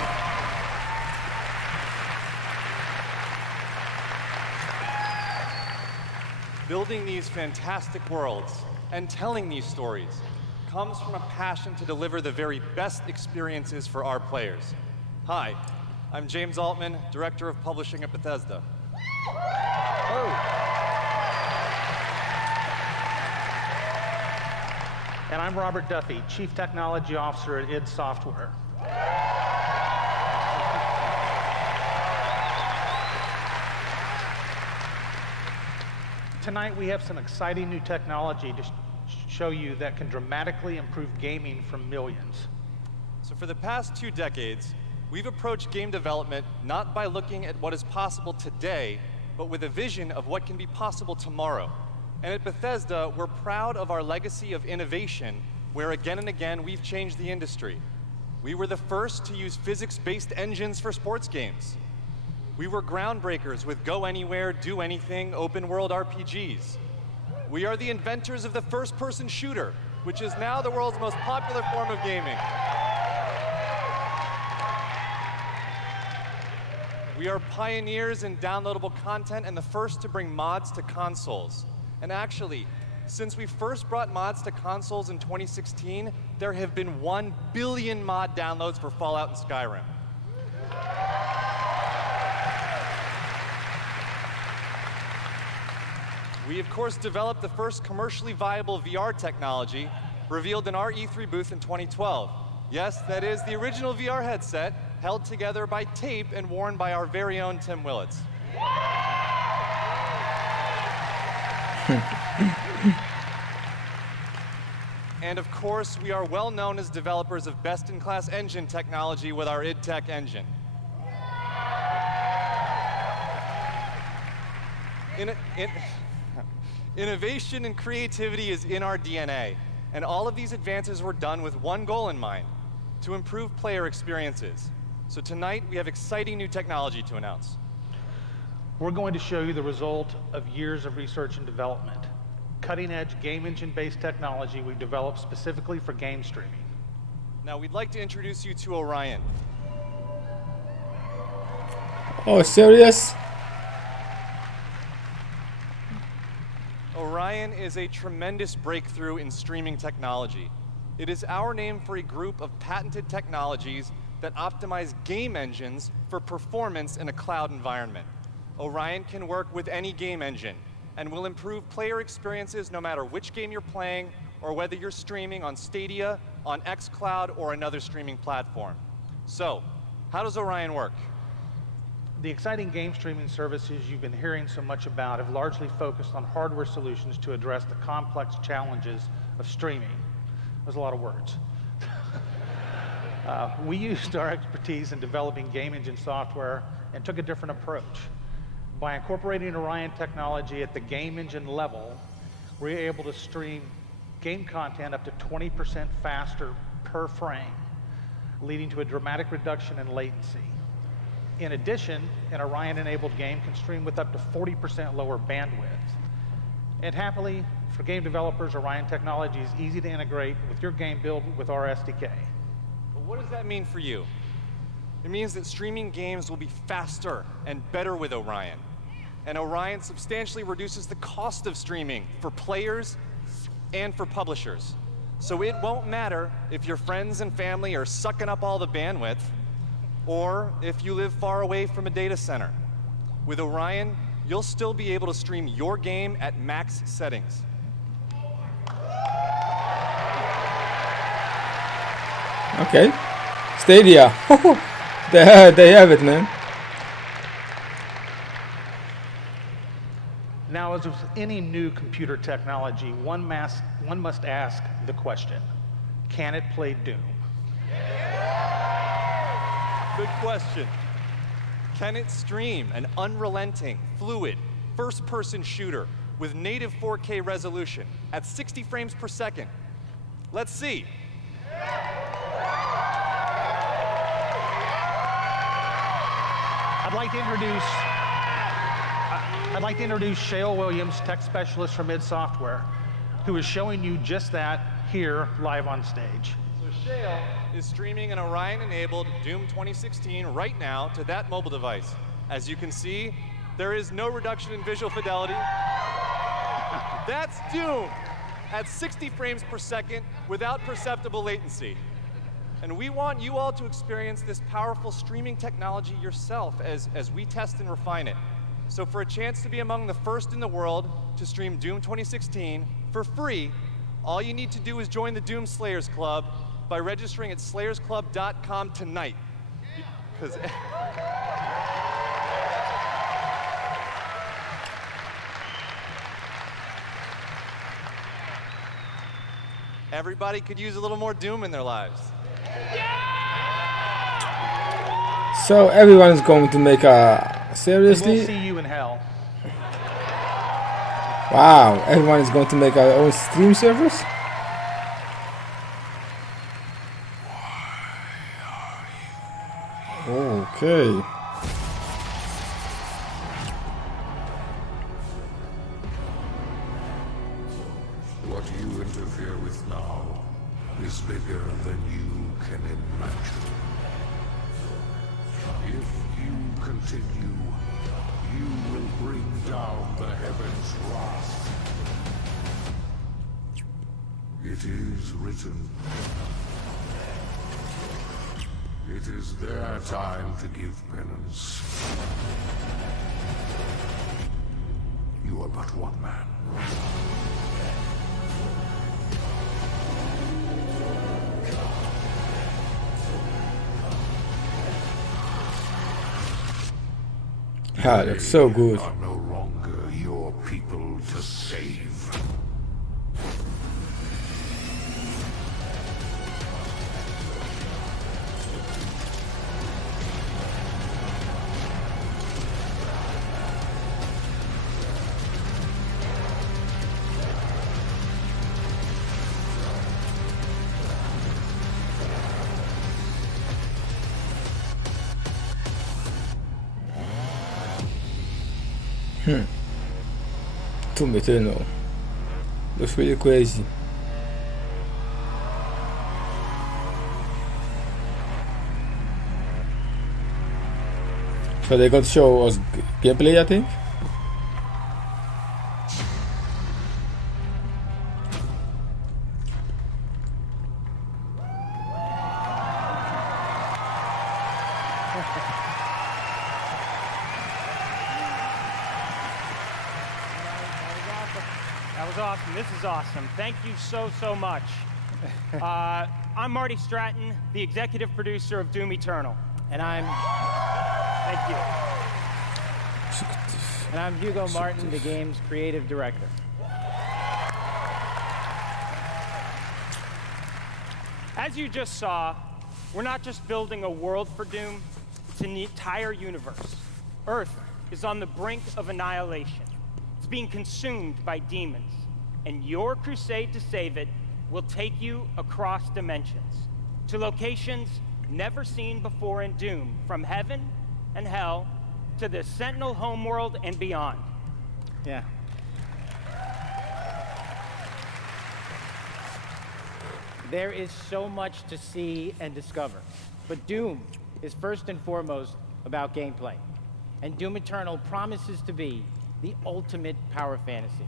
Building these fantastic worlds and telling these stories comes from a passion to deliver the very best experiences for our players. Hi, I'm James Altman, Director of Publishing at Bethesda. And I'm Robert Duffy, Chief Technology Officer at id Software. Tonight we have some exciting new technology to show you that can dramatically improve gaming for millions. So for the past 2 decades, we've approached game development not by looking at what is possible today, but with a vision of what can be possible tomorrow. And at Bethesda, we're proud of our legacy of innovation, where again and again we've changed the industry. We were the first to use physics-based engines for sports games. We were groundbreakers with go anywhere, do anything, open world RPGs. We are the inventors of the first-person shooter, which is now the world's most popular form of gaming. We are pioneers in downloadable content and the first to bring mods to consoles. And actually, since we first brought mods to consoles in 2016, there have been 1 billion mod downloads for Fallout and Skyrim. We, of course, developed the first commercially viable VR technology revealed in our E3 booth in 2012. Yes, that is the original VR headset held together by tape and worn by our very own Tim Willits. And of course, we are well known as developers of best-in-class engine technology with our id Tech engine. Innovation and creativity is in our DNA, and all of these advances were done with one goal in mind: to improve player experiences. So tonight, we have exciting new technology to announce. We're going to show you the result of years of research and development. Cutting-edge game engine-based technology we've developed specifically for game streaming. Now, we'd like to introduce you to Orion. Oh, serious? Orion is a tremendous breakthrough in streaming technology. It is our name for a group of patented technologies that optimize game engines for performance in a cloud environment. Orion can work with any game engine and will improve player experiences no matter which game you're playing or whether you're streaming on Stadia, on xCloud, or another streaming platform. So, how does Orion work? The exciting game streaming services you've been hearing so much about have largely focused on hardware solutions to address the complex challenges of streaming. There's a lot of words. We used our expertise in developing game engine software and took a different approach. By incorporating Orion technology at the game engine level, we're able to stream game content up to 20% faster per frame, leading to a dramatic reduction in latency. In addition, an Orion-enabled game can stream with up to 40% lower bandwidth. And happily, for game developers, Orion technology is easy to integrate with your game build with our SDK. But what does that mean for you? It means that streaming games will be faster and better with Orion. And Orion substantially reduces the cost of streaming for players and for publishers. So it won't matter if your friends and family are sucking up all the bandwidth, or if you live far away from a data center. With Orion, you'll still be able to stream your game at max settings. Okay. Stadia. They have it, man. Now, as with any new computer technology, one must ask the question, can it play Doom? Good question. Can it stream an unrelenting, fluid, first-person shooter with native 4K resolution at 60 frames per second? Let's see. I'd like to introduce Shale Williams, tech specialist from id Software, who is showing you just that here live on stage. So Shale is streaming an Orion-enabled Doom 2016 right now to that mobile device. As you can see, there is no reduction in visual fidelity. That's Doom at 60 frames per second without perceptible latency. And we want you all to experience this powerful streaming technology yourself as we test and refine it. So for a chance to be among the first in the world to stream Doom 2016 for free, all you need to do is join the Doom Slayers Club by registering at slayersclub.com tonight. Because everybody could use a little more Doom in their lives. So everyone's going to make a seriously? We'll see you in hell. Wow, everyone is going to make our own stream servers? Okay. What you interfere with now is bigger than you can imagine. If you continue, you will bring down the heavens' wrath. It is written. It is their time to give penance. You are but one man. Ah, that's so good. Are no longer your people to save. Doom Eternal. Looks really crazy. So they got to show us gameplay, I think. That was awesome. This is awesome. Thank you so much. I'm Marty Stratton, the executive producer of Doom Eternal. And I'm... Thank you. And I'm Hugo Martin, the game's creative director. As you just saw, we're not just building a world for Doom, it's an entire universe. Earth is on the brink of annihilation. It's being consumed by demons. And your crusade to save it will take you across dimensions, to locations never seen before in Doom, from heaven and hell to the Sentinel homeworld and beyond. Yeah. There is so much to see and discover, but Doom is first and foremost about gameplay. And Doom Eternal promises to be the ultimate power fantasy.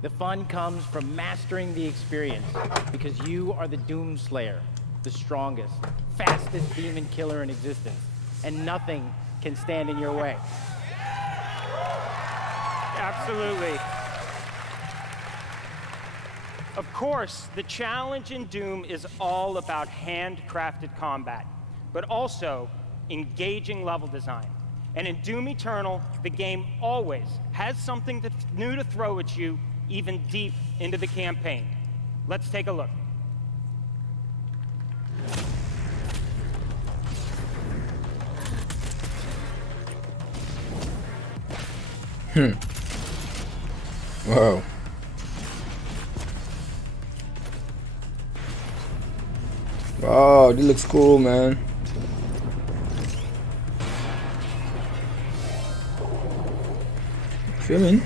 The fun comes from mastering the experience, because you are the Doom Slayer, the strongest, fastest demon killer in existence, and nothing can stand in your way. Absolutely. Of course, the challenge in Doom is all about handcrafted combat, but also engaging level design. And in Doom Eternal, the game always has something new to throw at you, even deep into the campaign. Let's take a look. Wow. Wow, this looks cool, man. Swimming.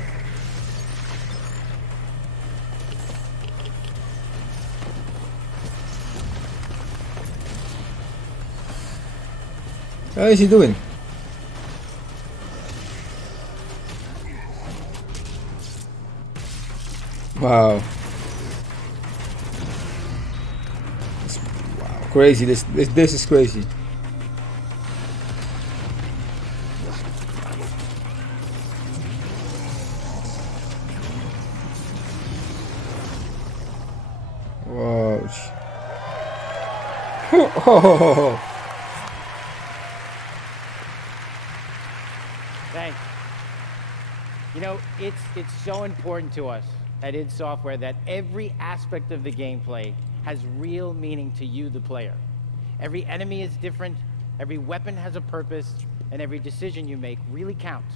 How is he doing? Wow. Wow, crazy. This is crazy. Wow. Oh. Thanks. You know, it's so important to us at id Software that every aspect of the gameplay has real meaning to you, the player. Every enemy is different, every weapon has a purpose, and every decision you make really counts.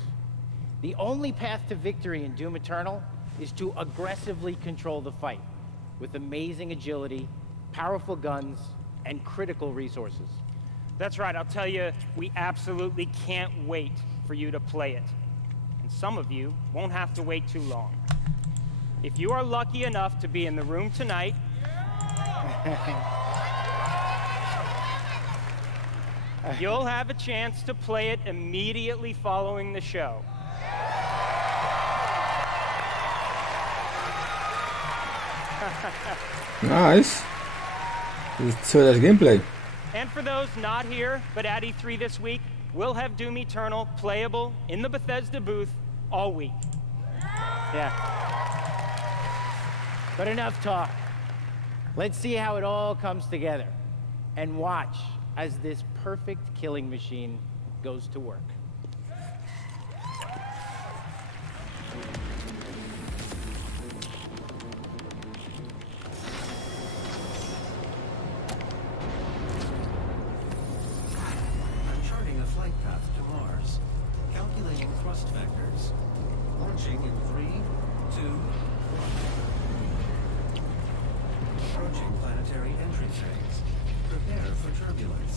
The only path to victory in Doom Eternal is to aggressively control the fight, with amazing agility, powerful guns, and critical resources. That's right, I'll tell you, we absolutely can't wait for you to play it. And some of you won't have to wait too long. If you are lucky enough to be in the room tonight, you'll have a chance to play it immediately following the show. Nice. So that's gameplay. And for those not here, but at E3 this week, we'll have Doom Eternal playable in the Bethesda booth all week. Yeah. But enough talk. Let's see how it all comes together. And watch as this perfect killing machine goes to work. Charting a flight path to Mars. Calculating thrust vectors. Launching in 3, 2, 1. Approaching planetary entry phase. Prepare for turbulence.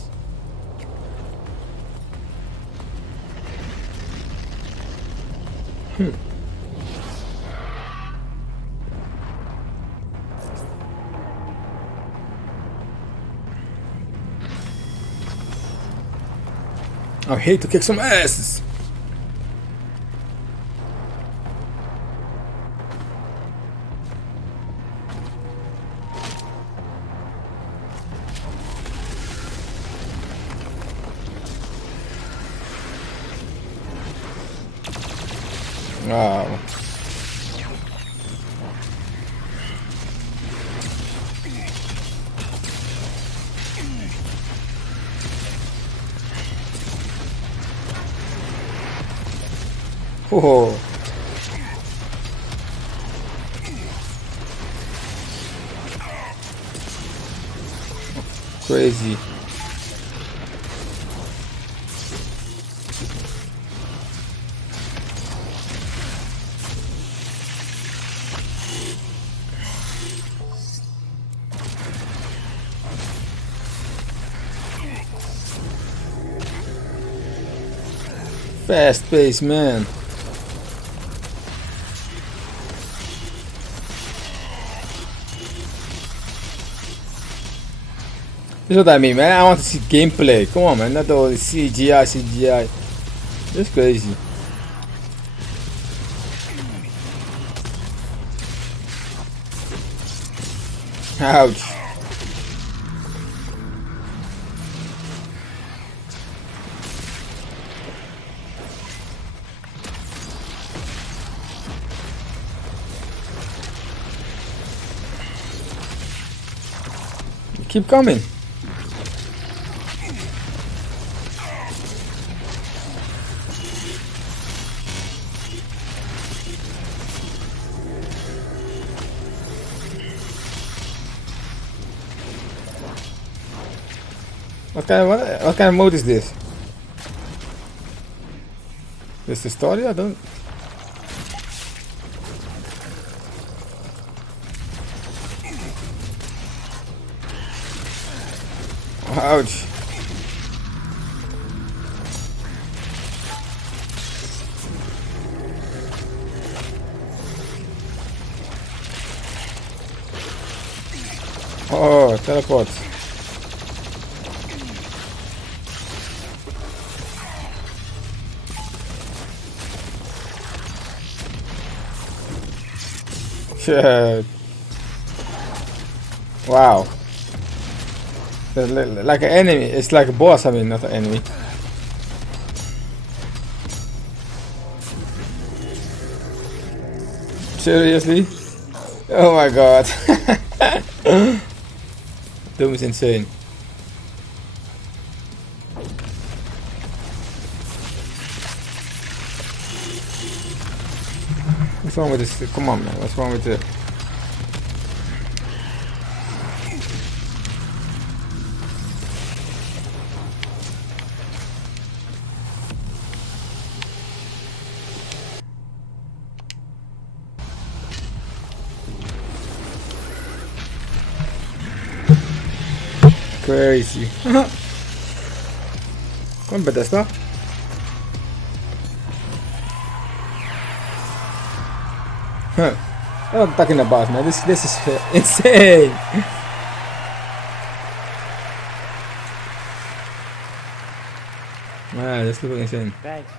I'm here to kick some asses. Wow. Oh. Crazy. Fast pace, man. This is what I mean, man. I want to see gameplay. Come on, man. Not all the CGI. That's crazy. Ouch. Keep coming. What kind of mode is this? This the story? I don't. Ouch. Oh, teleport. Shit. Wow. Like an enemy. It's like a boss, I mean, not an enemy. Seriously? Oh my god. Doom is insane. What's wrong with this? Come on, man. What's wrong with it? Crazy. Come on, Bethesda. Huh. What I'm talking about, man. This is insane. Wow, this looks insane. Thanks.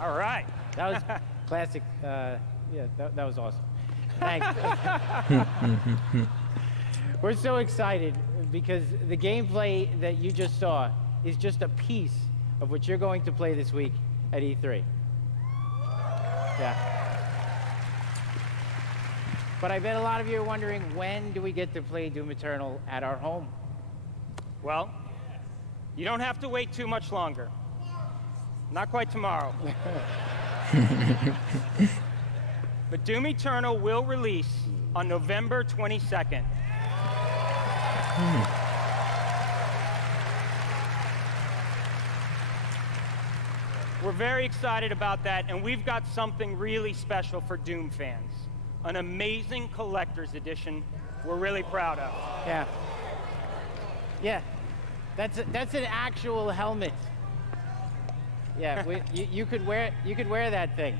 All right. That was classic. Yeah, that was awesome. Thanks. We're so excited because the gameplay that you just saw is just a piece of what you're going to play this week at E3. Yeah. But I bet a lot of you are wondering, when do we get to play Doom Eternal at our home? Well, you don't have to wait too much longer. Not quite tomorrow. But Doom Eternal will release on November 22nd. We're very excited about that, and we've got something really special for Doom fans. An amazing collector's edition we're really proud of. Yeah. Yeah. That's an actual helmet. Yeah, you could wear that thing.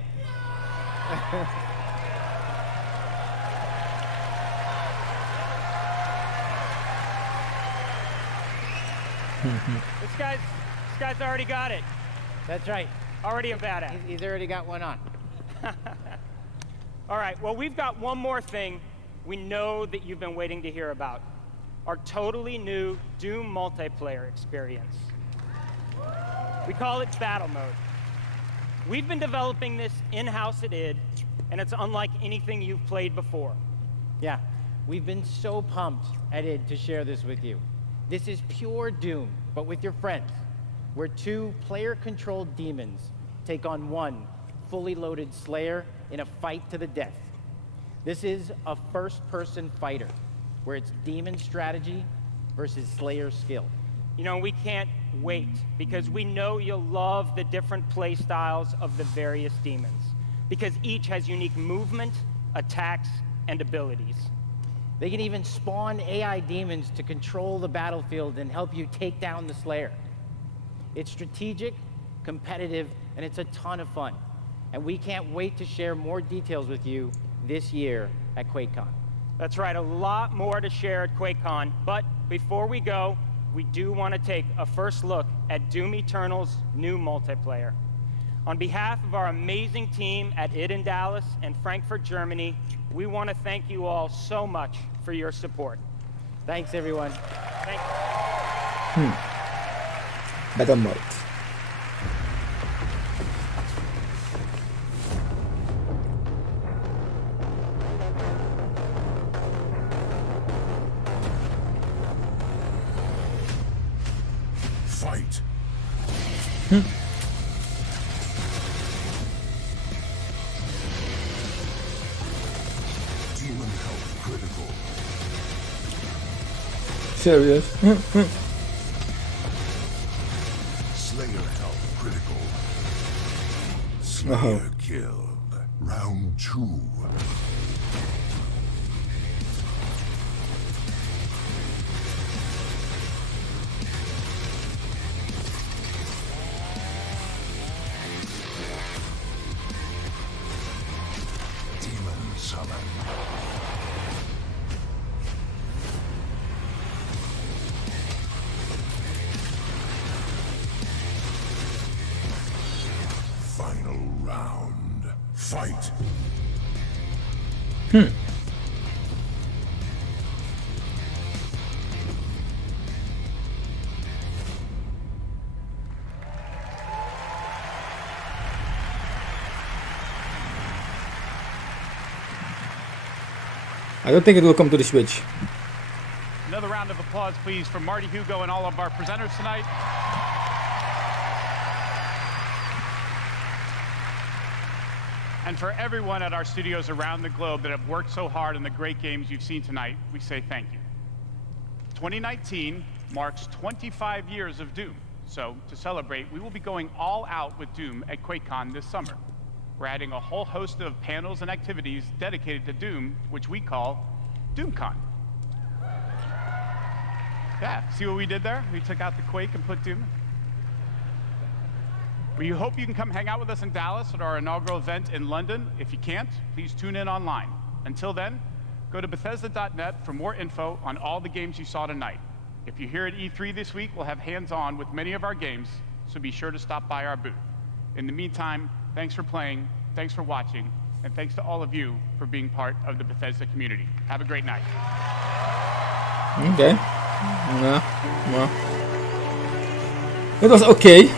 guy's already got it. That's right. Already a badass. He's already got one on. All right, well, we've got one more thing we know that you've been waiting to hear about. Our totally new Doom multiplayer experience. We call it Battle Mode. We've been developing this in-house at id, and it's unlike anything you've played before. Yeah, we've been so pumped at id to share this with you. This is pure Doom, but with your friends, where 2 player-controlled demons take on 1 fully loaded Slayer in a fight to the death. This is a first-person fighter, where it's demon strategy versus Slayer skill. You know, we can't wait, because we know you'll love the different play styles of the various demons, because each has unique movement, attacks, and abilities. They can even spawn AI demons to control the battlefield and help you take down the Slayer. It's strategic, competitive, and it's a ton of fun. And we can't wait to share more details with you this year at QuakeCon. That's right, a lot more to share at QuakeCon, but before we go, we do want to take a first look at Doom Eternal's new multiplayer. On behalf of our amazing team at id in Dallas and Frankfurt, Germany, we want to thank you all so much for your support. Thanks, everyone. Thank you. Battle Mode. Fight. Demon health critical. Serious? Slayer health critical. Slayer killed. Round 2. Demon summon. Final round. Fight. I don't think it will come to the Switch. Another round of applause, please, for Marty Hugo and all of our presenters tonight. And for everyone at our studios around the globe that have worked so hard on the great games you've seen tonight, we say thank you. 2019 marks 25 years of Doom. So to celebrate, we will be going all out with Doom at QuakeCon this summer. We're adding a whole host of panels and activities dedicated to Doom, which we call DoomCon. Yeah, see what we did there? We took out the Quake and put Doom. We hope you can come hang out with us in Dallas at our inaugural event in London. If you can't, please tune in online. Until then, go to Bethesda.net for more info on all the games you saw tonight. If you're here at E3 this week, we'll have hands-on with many of our games, so be sure to stop by our booth. In the meantime, thanks for playing, thanks for watching, and thanks to all of you for being part of the Bethesda community. Have a great night. Okay. Well. It was okay.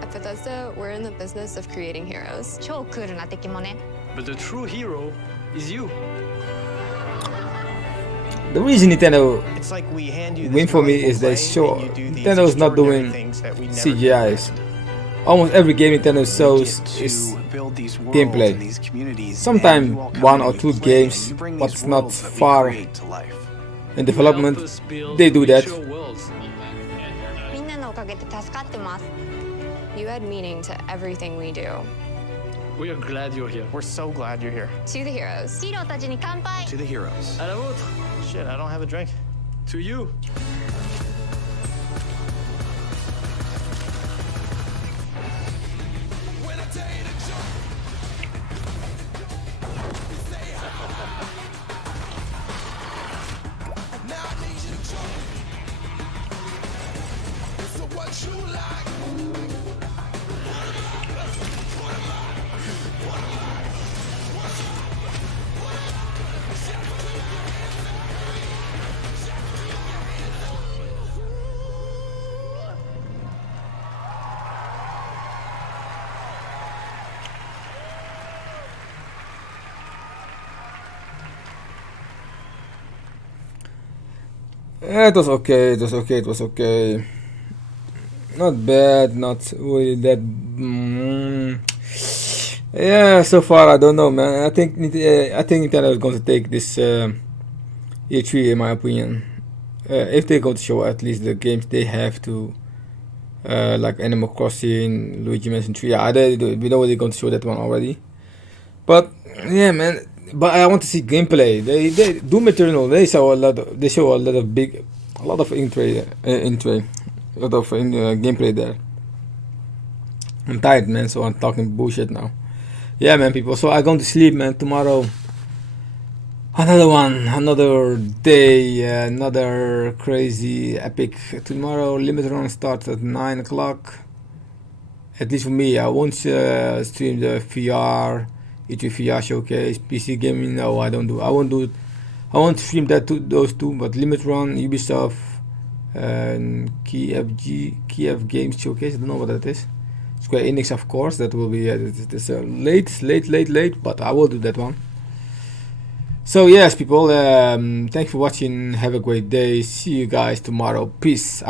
At Bethesda, we're in the business of creating heroes. But the true hero is you. The reason Nintendo It's like we hand you this win for me valuable is they play show and you do these Nintendo's not extraordinary doing things that we never CGIs. Almost every game Nintendo shows is build these worlds gameplay. and these communities, Sometimes and you all come one in or and two you play, and games, you bring but these it's not worlds that we far create to life. in development. They do that. You add meaning to everything we do. We are glad you're here. We're so glad you're here. To the heroes. To the heroes. Shit, I don't have a drink. To you. It was okay. It was okay. It was okay. Not bad. Not really that. Yeah. So far, I don't know, man. I think Nintendo is going to take this E3, in my opinion. If they go to show at least the games they have to, like Animal Crossing, Luigi Mansion 3. Yeah, we know they're going to show that one already. But yeah, man. But I want to see gameplay. They Doom Eternal. They show a lot. They show a lot of gameplay there. I'm tired, man. So I'm talking bullshit now. Yeah, man, people. So I'm going to sleep, man. Tomorrow, another day, another crazy epic. Tomorrow, limit run starts at 9 o'clock. At least for me, I won't stream the VR. E3 VR showcase, PC gaming. No, I don't do. I won't do it. I won't stream those two. But Limit Run, Ubisoft, and Kiev Games showcase. I don't know what that is. Square Enix, of course. That will be it's late. But I will do that one. So yes, people. Thanks for watching. Have a great day. See you guys tomorrow. Peace.